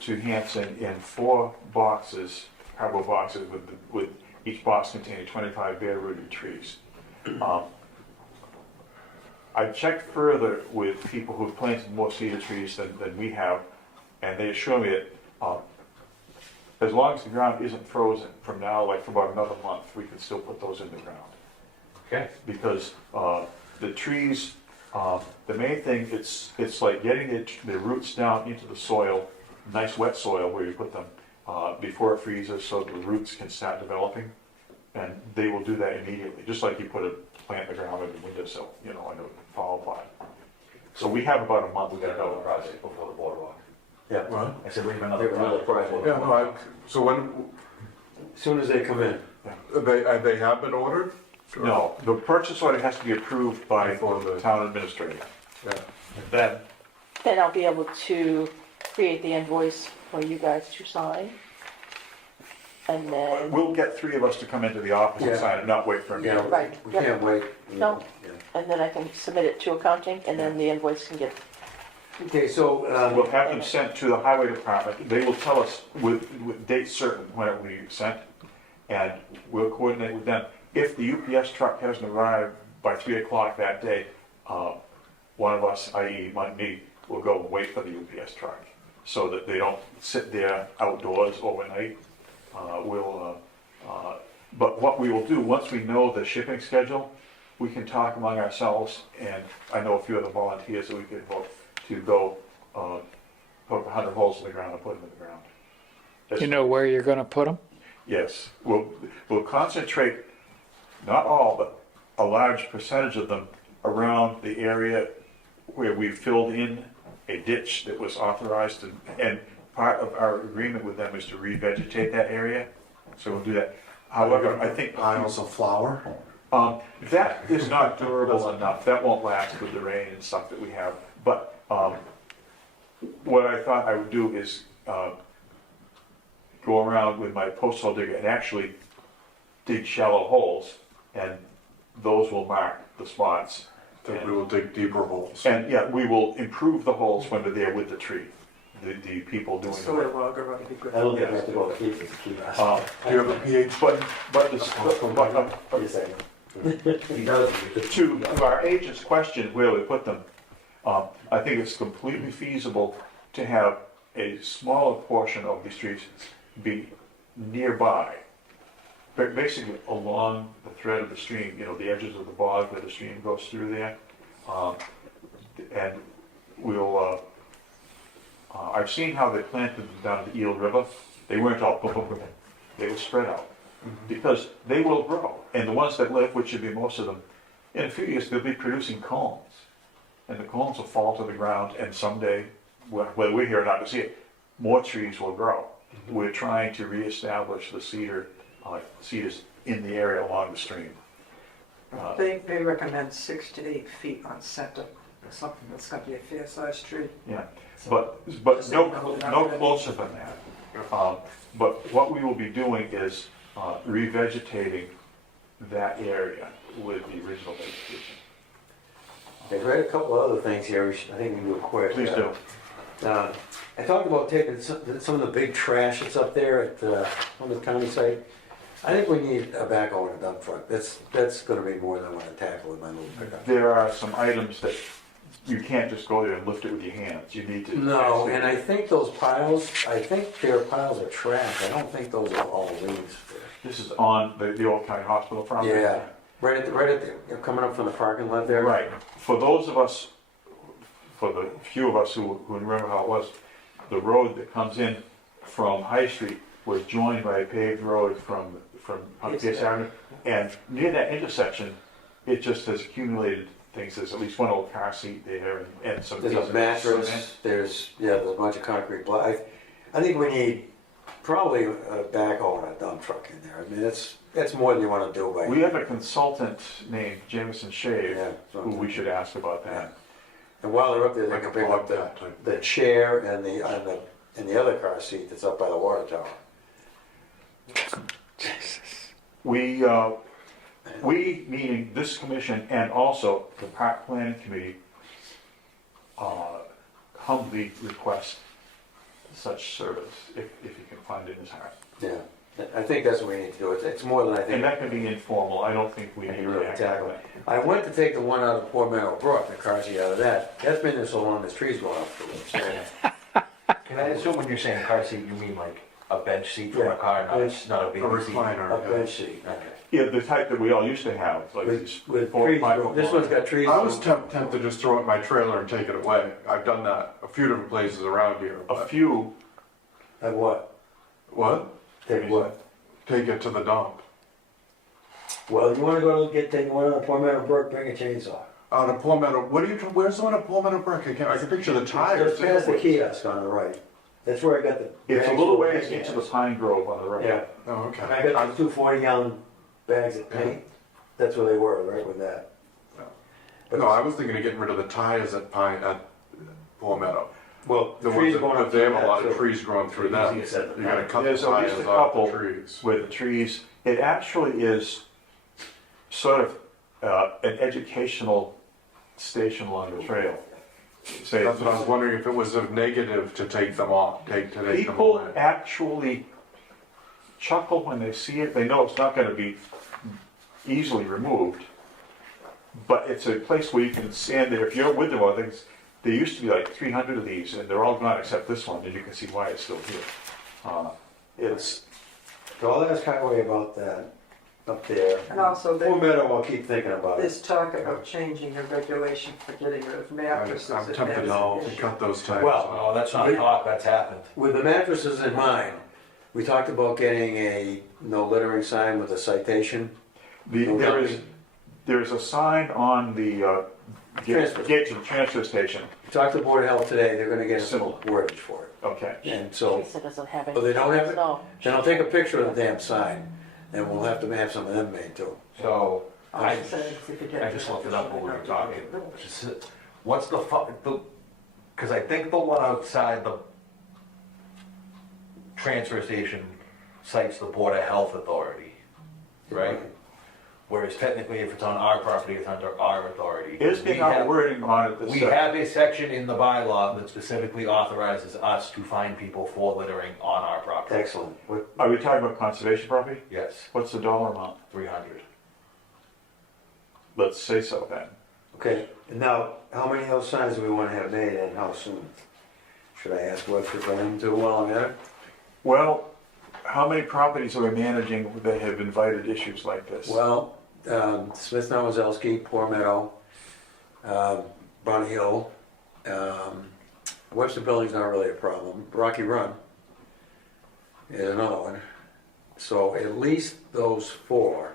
to Hanson in 4 boxes, cardboard boxes, with each box containing 25 bare-rooted trees. I checked further with people who've planted more cedar trees than we have, and they assure me that as long as the ground isn't frozen from now, like for about another month, we can still put those in the ground. Okay. Because the trees, the main thing, it's like getting the roots down into the soil, nice wet soil where you put them, before it freezes so the roots can start developing. And they will do that immediately, just like you put a plant in the ground in the windowsill, you know, in a fall pot. So we have about a month. We got another project before the boardwalk. Yeah. What? I said we have another We have another project. project. Yeah, no, so when, As soon as they come in. they have been ordered? No, the purchase order has to be approved by Before the- the town administrator. Yeah. Then I'll be able to create the invoice for you guys to sign. And then, We'll get 3 of us to come into the office and Yeah. sign it, not wait for him. Yeah, Right, we yep. can't wait. No. Yeah. and then I can submit it to accounting and then the invoice can get, Okay, so, We'll have them sent to the highway department. They will tell us with dates certain when it will be sent, and we'll coordinate with them. If the UPS truck hasn't arrived by 3 o'clock that day, one of us, i.e. me, will go and wait for the UPS truck, so that they don't sit there outdoors overnight. But what we will do, once we know the shipping schedule, we can talk among ourselves, and I know a few of the volunteers that we could vote to go poke 100 holes in the ground and put them in the ground. You know where you're gonna put them? Yes, we'll concentrate, not all, but a large percentage of them around the area where we filled in a ditch that was authorized, and part of our agreement with them is to revegetate that area, so we'll do that. However, I think Piles of flour? that is not durable enough, that won't last with the rain and stuff that we have. But what I thought I would do is go around with my post hole digger and actually dig shallow holes, and those will mark the spots. Then we will dig deeper holes. And yeah, we will improve the holes when they're there with the tree, the people doing Soil it. logger ought to be good. I don't think we have to go keep it, keep us. Do you have a pH? Yes, I He does. To our agent's question, where we put them, I think it's completely feasible to have a smaller portion of these trees be nearby, but basically along the thread of the stream, you know, the edges of the bog where the stream goes through there. And we'll, I've seen how they planted them down the Eel River. They weren't all boom, boom, boom. They were spread out because they will grow. And the ones that live, which should be most of them, in a few years they'll be producing cones. And the cones will fall to the ground, and someday, whether we're here or not to see it, more trees will grow. We're trying to reestablish the cedars in the area along the stream. They recommend 6 to 8 feet on center, something that's gonna be a fair sized tree. Yeah, but no closer than that. But what we will be doing is revegetating that area with the original vegetation. I read a couple of other things here, I think we can do it quick. Please do. I talked about taking some of the big trash that's up there on the county site. I think we need a backhoe and a dump truck. That's gonna be more than I wanna tackle with my little pickup. There are some items that you can't just go there and lift it with your hands. You need to. No, and I think those piles, they're piles of trash. I don't think those are all leaves. This is on the old county hospital property? Yeah, right at the, coming up from the parking lot there. Right. For those of us, for the few of us who remember how it was, the road that comes in from High Street was joined by a paved road from Pierce Avenue. And near that intersection, it just has accumulated things. There's at least one old car seat there and some. There's pieces a of mattress, cement. there's a bunch of concrete block. I think we need probably a backhoe and a dump truck in there. I mean, that's more than you wanna do by. We have a consultant named Jamison Shave, Yeah, who we should ask about Yeah. that. And while they're up there, they Like can a pick up bobcat type. the chair and the other car seat that's up by the water tower. We, meaning this commission and also the park planning committee, humbly request such service, if you can find it in his heart. Yeah, I think that's what we need to do. It's more than I And think that can be informal, I don't think we I need can to really act tackle on it. that. I went to take the one out of Poor Meadow Brook, the car seat out of that. That's been there so long, there's trees going up through it. Can I assume when you're saying car seat, you mean like a bench seat from Yeah. a car, not a A baby seat? recliner. A bench seat. Okay. Yeah, the type that we all used to have, like these With four, trees, 5 foot this one's long. got trees. I was tempted to just throw it in my trailer and take it away. I've done that a few different places around here. A but- few, Like what? What? Take what? Take it to the dump. Well, you wanna go take one out of Poor Meadow Brook, bring a chainsaw. Out of Palmetto, where's the one at Palmetto Brook? I can picture the tires. Just past the kiosk on the right. That's where I got the. it's a bags little full of ways paint into the cans. pine grove on the right. Yeah, Oh, okay. and I got the 240 gallon bags of paint. That's where they were, right with that. But no, I was thinking of getting rid of the tires at Palmetto. Well, The the ones trees that, going up. they have a through lot that, of too. trees growing through them. You Easier said than gotta done. cut the There's at least tires a off couple the trees. with the trees. It actually is sort of an educational station along the trail. Say, That's what I was wondering, if it was a negative to take them off, to take them people away. actually chuckle when they see it. They know it's not going to be easily removed, but it's a place where you can stand there. If you're with them, I think there used to be like 300 of these, and they're all gone except this one, and you can see why it's still here. It's So I'll ask Highway about that up there. And also, Poor there- Meadow, I'll keep thinking about it. there's talk about changing the regulation for getting rid of mattresses. I'm if tempted that's an to issue. cut those tires Well, off. No, that's not talk, that's happened. With the mattresses in mind, we talked about getting a no littering sign with a citation. there is a sign on the Transfer. gate to the transfer station. Talked to Board of Health today, they're gonna get us some wordage for it. Okay. And so, Lisa doesn't have any. oh, they don't have it? No. then I'll take a picture of the damn sign, and we'll have to have some of them made too. So, I I just looked it up when we were talking. What's the, because I think the one outside the transfer station cites the Board of Health Authority, right? Whereas technically, if it's on our property, it's under our authority. Is We there not have- wording on it that We says? have a section in the bylaw that specifically authorizes us to fine people for littering on our property. Excellent. What, Are we talking about conservation property? Yes, What's the dollar amount? 300. Let's say so then. okay, and now, how many of those signs do we wanna have made and how soon? Should I ask Webster for him to while I'm at it? Well, how many properties are we managing that have invited issues like this? Well, Smith Nowozelski, Poor Meadow, Bonny Hill, Webster Building's not really a problem. Rocky Run is another one. So at least those four,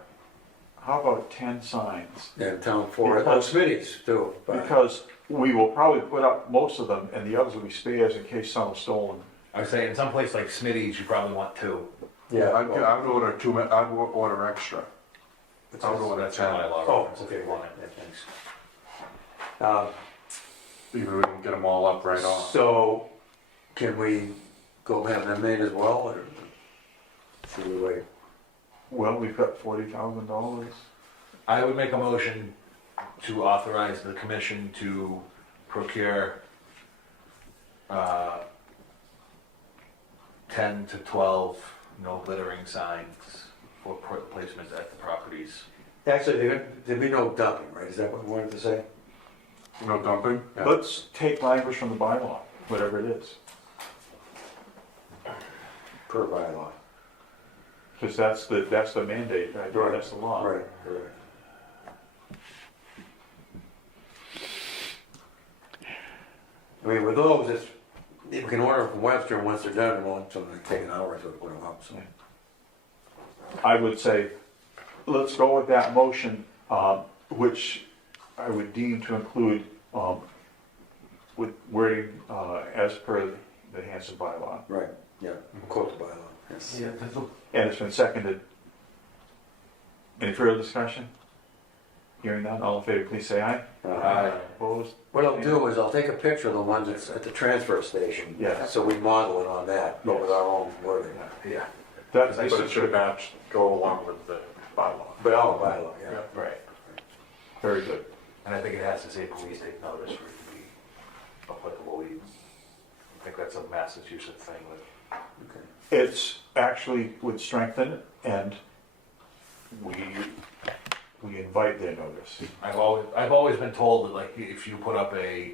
How about 10 signs? and town four, oh, Because- Smitty's too. but- Because we will probably put up most of them, and the others will be spares in case some are stolen. I would say in some place like Smitty's, you probably want 2. Yeah. I would order I'd order extra. I would order That's 10. my law. Oh, reference if okay, you want it. thanks. Even if we can get them all up right off. So, can we go have them made as well, or should we wait? Well, we've got $40,000. I would make a motion to authorize the commission to procure 10 to 12 no littering signs for placement at the properties. Actually, there'd be no dumping, right? Is that what we wanted to say? No dumping? Yeah. Let's take language from the bylaw, whatever it is, Per bylaw. because that's the mandate, right? Right. That's the law. Right. I mean, with those, it's, you can order them from Webster, and once they're done, it won't, so they take an hour or so to put them up, so. I would say, let's go with that motion, which I would deem to include with wording as per the Hanson bylaw. Right, yeah, quote the bylaw, yes. Yeah, And it's been seconded. Any further discussion? Hearing none, all in favor, please say aye. Opposed? What I'll do is I'll take a picture of the ones that's at the transfer station. Yeah. So we model it on that, but with our own wording. yeah. That's, But it should match, go along with the bylaw. But our bylaw, yeah. Right. very good. And I think it has to say please take notice for it to be applicable. I think that's a Massachusetts thing with. Okay. It's actually would strengthen, and we invite their notice. I've always been told that like if you put up a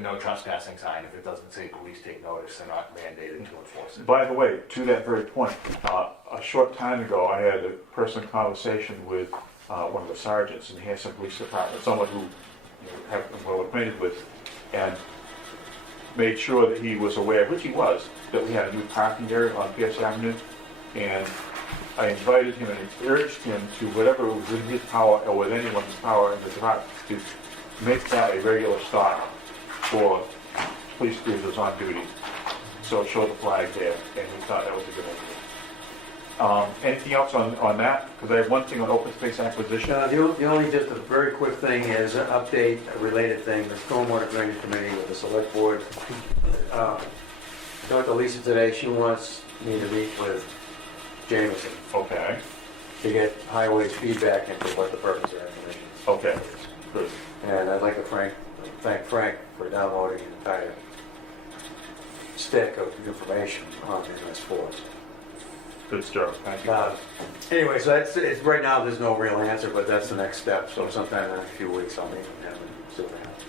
no trespassing sign, if it doesn't say please take notice, they're not mandated to enforce it. By the way, to that very point, a short time ago, I had a personal conversation with one of the sergeants in the Hanson Police Department, someone who have been well acquainted with, and made sure that he was aware, which he was, that we had a new parking area on Pierce Avenue, and I invited him and urged him to, whatever was in his power or with anyone's power in the department, to make that a regular stop for police cruisers on duty. So show the flag there, and we thought that was a good idea. Anything else on that? Because I have one thing on open space acquisition. The only, just a very quick thing is an update, a related thing, the Stormwater Drainage Committee with the Select Board. Talked to Lisa today, she wants me to meet with Jameson Okay, to get highways feedback into what the purpose of that commission is. okay, good. And I'd like to thank Frank for downloading an entire stick of information on MS4. Good job, thank you. Anyway, so it's right now, there's no real answer, but that's the next step. So sometime in a few weeks, I'll meet with them and see what happens.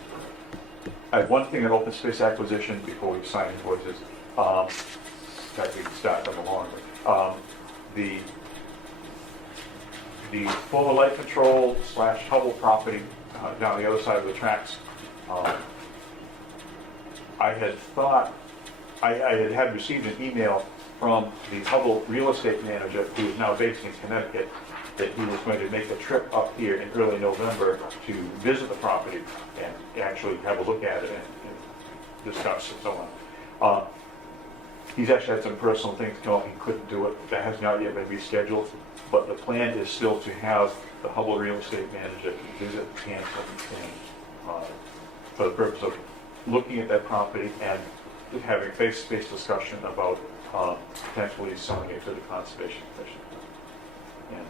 I have one thing on open space acquisition before we sign invoices. In fact, we can start them along. The former light control / Hubble property down the other side of the tracks. I had thought, I had received an email from the Hubble real estate manager, who is now based in Connecticut, that he was going to make a trip up here in early November to visit the property and actually have a look at it and discuss and so on. He's actually had some personal things come up, he couldn't do it, that has not yet been rescheduled, but the plan is still to have the Hubble real estate manager visit Hanson for the purpose of looking at that property and having face-to-face discussion about potentially selling it to the Conservation Commission. And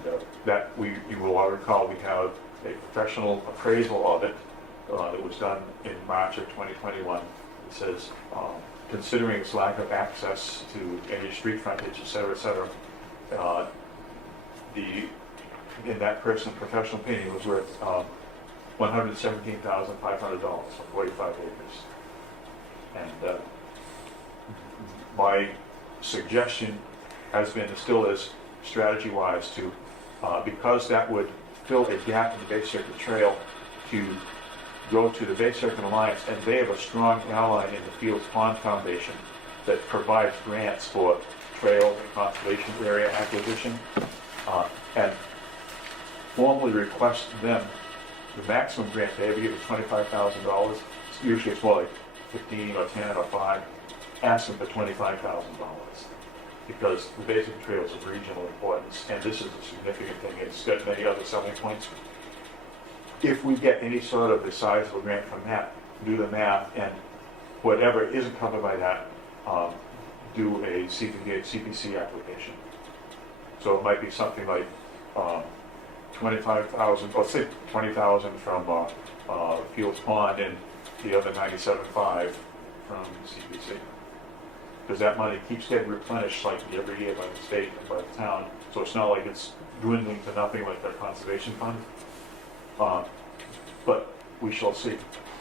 that, you will all recall, we have a professional appraisal of it that was done in March of 2021. It says, considering its lack of access to any street frontage, et cetera, in that person's professional opinion, was worth $117,500 for 45 acres. And my suggestion has been, and still is, strategy-wise, to because that would fill a gap in the Bay Circuit Trail, to go to the Bay Circuit Alliance, and they have a strong ally in the Fields Pond Foundation that provides grants for trail and conservation area acquisition, and formally request them, the maximum grant they ever give is $25,000. Usually it's more like 15 or 10 or 5. Ask them for $25,000 because the Bay Circuit Trail is of regional importance, and this is a significant thing. It's got many other selling points. If we get any sort of a sizable grant from that, do the math, and whatever isn't covered by that, do a CPC application. So it might be something like 25,000, let's say 20,000 from Fields Pond and the other 97.5 from CPC. Because that money keeps getting replenished like every year by the state and by the town. So it's not like it's dwindling to nothing like the conservation fund. But we shall see.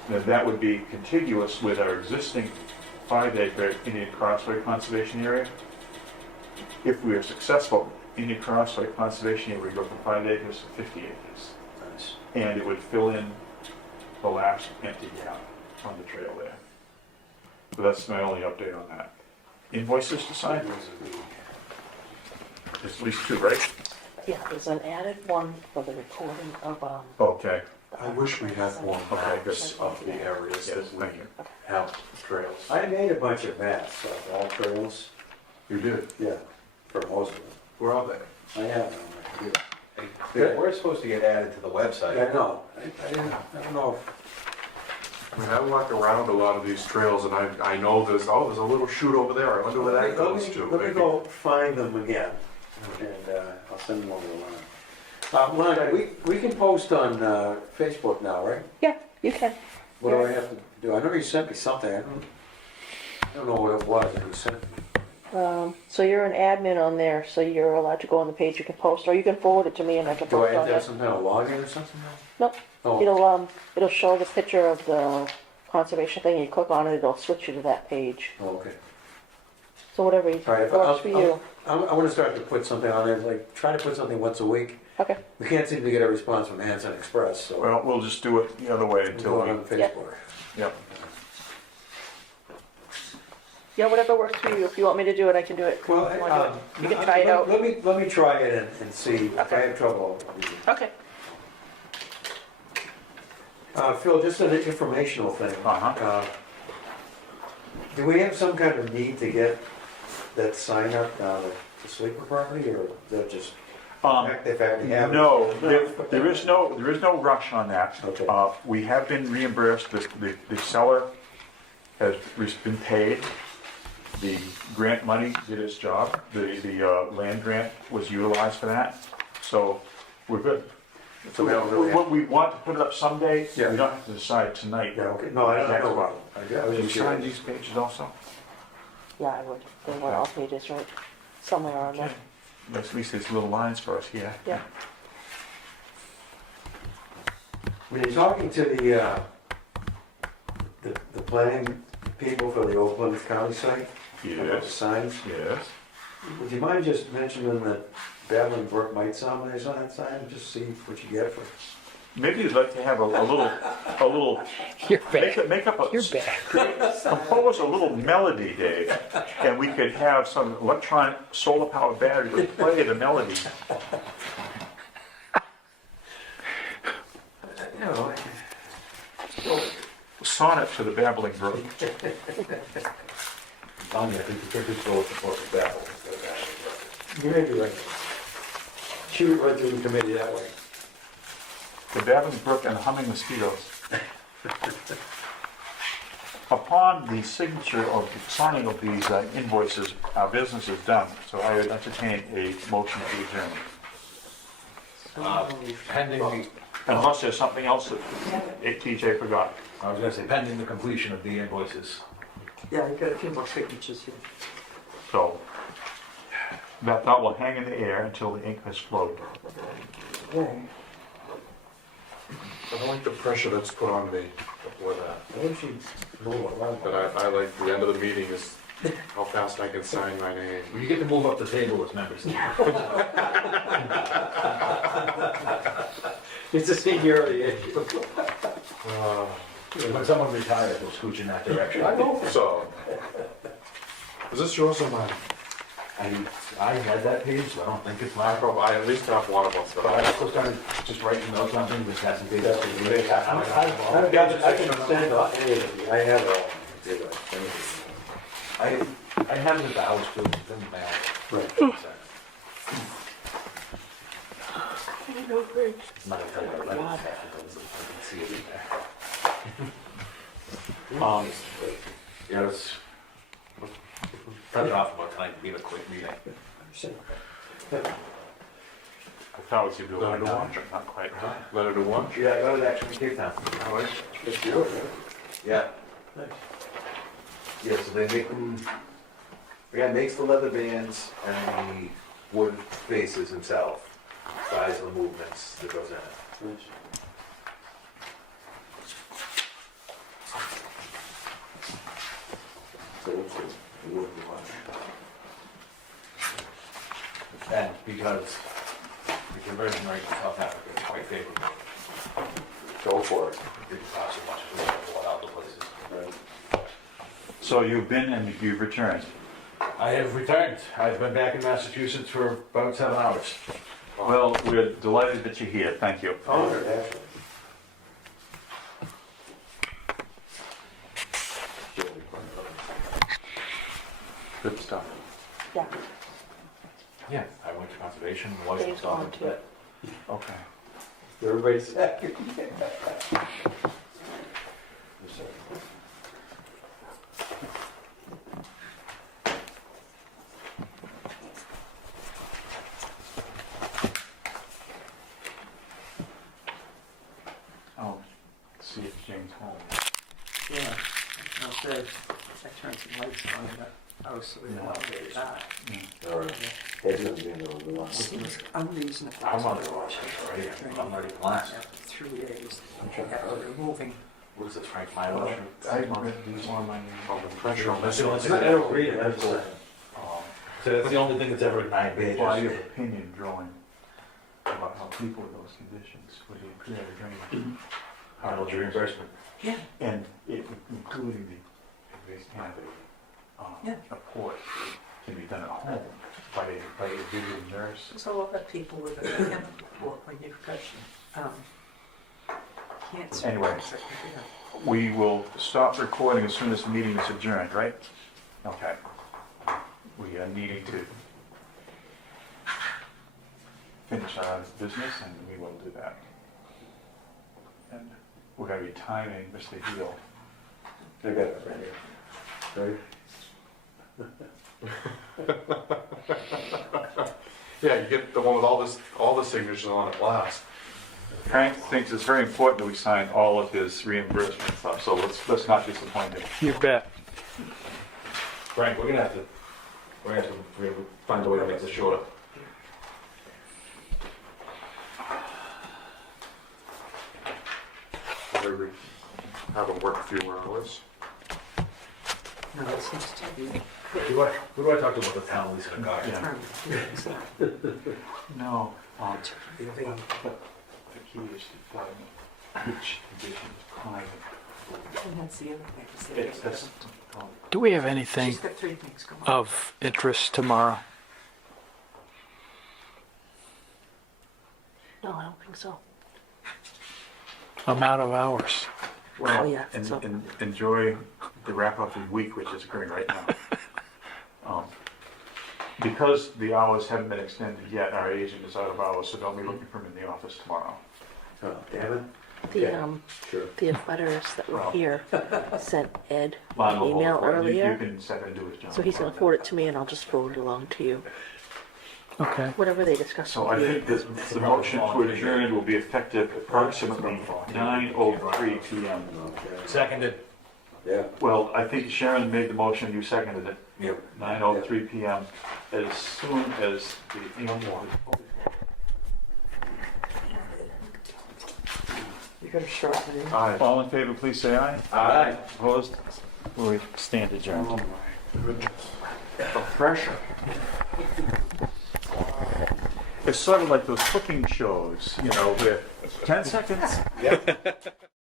And that would be contiguous with our existing 5-acre Indian Crossway Conservation Area. If we are successful, Indian Crossway Conservation Area would go from 5 acres to 50 acres. Nice. And it would fill in the last empty gap on the trail there. So that's my only update on that. Invoices to sign? There's at least 2, right? Yeah, there's an added one for the recording of, Okay. I wish we had more Okay, maps of the areas Yes, that we thank you. have trails. I made a bunch of maps of all trails, You did? yeah, for most of them. Where are they? I have them on my computer. They were supposed to get added to the website. I know, I don't know if. I mean, I walk around a lot of these trails and I know there's a little chute over there. I wonder where that goes to. Let me Maybe- go find them again, and I'll send them over to Lana. Lana, we can post on Facebook now, right? yeah, you can. What do I have to do? I know you sent me something, I don't know what it was that you sent me. So you're an admin on there, so you're allowed to go on the page, you can post, or you can forward it to me and I can Do I post have on to have there. some kind of login or something? Nope, Oh, it'll show the picture of the conservation thing, you click on it, it'll switch you to that page. oh, okay. So whatever All right, works for you. I want to start to put something on there, like, try to put something once a week. Okay, We can't seem to get a response from Hanson Express, so Well, we'll just do it the other way we'll until go we, on Facebook. yep. yeah, whatever works for you, if you want me to do it, I can do it. Well, You wanna do it? You can try it out. Let me try it and see if I have trouble. Okay, Phil, just an informational thing. Uh-huh. Do we have some kind of need to get that sign up down at the sleeper property, or is that just, if we have? No, there is no rush on that. Okay. We have been reimbursed, the seller has been paid. The grant money did its job, the land grant was utilized for that, so we're good. So we don't really have- What we want to put it up someday, Yeah. we don't have to decide tonight. Yeah, okay, no, I don't know. I was Will you just sign curious. these pages also? yeah, I would, they were all pages, right, somewhere on there, At least there's little lines for us here. yeah. When you're talking to the planning people for the Old Plymouth County site, about the signs, Yes. would you mind just mentioning that Babbling Brook might someplace on that sign, and just see what you get for it? Maybe you'd like to have a little, You're bad. make up a. You're bad. Compose a little melody, Dave, and we could have some electronic solar powered battery to play the melody. You know, Sonnet to the babbling brook. Tommy, I think the pictures go with the book of Babel. you may be right. Shoot it right through the committee that way. The babbling brook and humming mosquitoes. Upon the signature of the signing of these invoices, our business is done, so I would entertain a motion to adjourn. Pending the, Unless there's something else that TJ forgot. I was gonna say pending the completion of the invoices. Yeah, you've got a few more signatures here. So that thought will hang in the air until the ink has flowed. I don't like the pressure that's put on me before that. What if you move around? But I like the end of the meeting is how fast I can sign my name. Well, you get to move up the table as members. It's a seniority issue. When someone retires, we'll scooch in that direction. I know. So, is this yours or mine? I had that page, so I don't think it's mine. I at least have one of them. But I also started just writing notes on things, which hasn't been. I can send off any of you, I have it all. I have it at the house too, it's in the mail. Right. I'm not gonna tell you what I read it, because I can see it in there. Um, Yeah, it's, cut it off about tonight, being a quick meeting. I thought we could do it Letter to now, watch. but not quite. Letter to watch? Yeah, I got it actually in Cape Town. It's yours, right? Yeah. Nice. Yeah, so they make them, the guy makes the leather bands and the wood faces himself, size of the movements that goes in it. Nice. So it's a wood watch. And because the conversion rate in South Africa is quite favorable, Go for it. it didn't cost as much as a lot of other places. Right. So you've been and you've returned. I have returned. I've been back in Massachusetts for about 7 hours. Well, we're delighted that you're here, thank you. Honored, actually. Good stuff. Yeah, Yeah, I went to conservation, the Dave's license gone office, too. but Okay. Everybody's happy. Oh, see if Jane's home. Yeah, okay. I turned some lights on in the house, so we don't want to get that. All right. That's gonna be another one. Seems unreasonable. I'm on to the watch right it here. I'm ready to last. after 3 days. After removing. What is this, Frank Milo? I read these on my. Pressure on That's this. the only thing. I don't read it, that's all. So that's the only thing that's ever 9 pages. Well, I have opinion drawing about how people with those conditions would appear to drainage. Arnold reimbursement. Yeah. And it, including the, if they have Yeah. a port, can be done at home by a video nurse. There's a lot of people with a chemical report when you've got cancer. Anyway. Yeah. We will stop recording as soon as the meeting is adjourned, right? Okay. We are needing to finish our business, and we will do that. And we're going to be timing Mr. Heel. I got it right here. Yeah, you get the one with all the signatures on it last. Frank thinks it's very important that we sign all of his reimbursement stuff, so let's not disappoint him. You bet. Frank, we're gonna have to find a way to make this shorter. Maybe have them work fewer hours. No, it seems to be. Who do I talk to about the town leasing a car? Yeah. No, The vein. but the key is to find which condition is private. And that's the other thing. is that It's, that's, Do we have anything She's got 3 things going on. of interest tomorrow? No, I don't think so. I'm out of hours. well, Oh, yeah, and, so- and enjoy the wrap up of the week, which is occurring right now. Because the hours haven't been extended yet, our agent is out of hours, so don't be looking for him in the office tomorrow. Oh, damn it. The, Yeah. Sure. the abutters that were Well. here sent Ed Lon an will hold email for it. You earlier, can set him to do his job. so he's gonna forward it to me and I'll just forward it along to you. Okay. Whatever they discuss So with I you. think the motion to adjourn will be effective approximately 9:03 p.m. Seconded. Yeah. Well, I think Sharon made the motion, you seconded it. Yep. 9:03 p.m. as soon as the You gotta shorten it. Aye. All in favor, please say aye. Aye. Opposed? We stand adjourned. Oh, my goodness. The pressure. It's sort of like those cooking shows, where 10 seconds.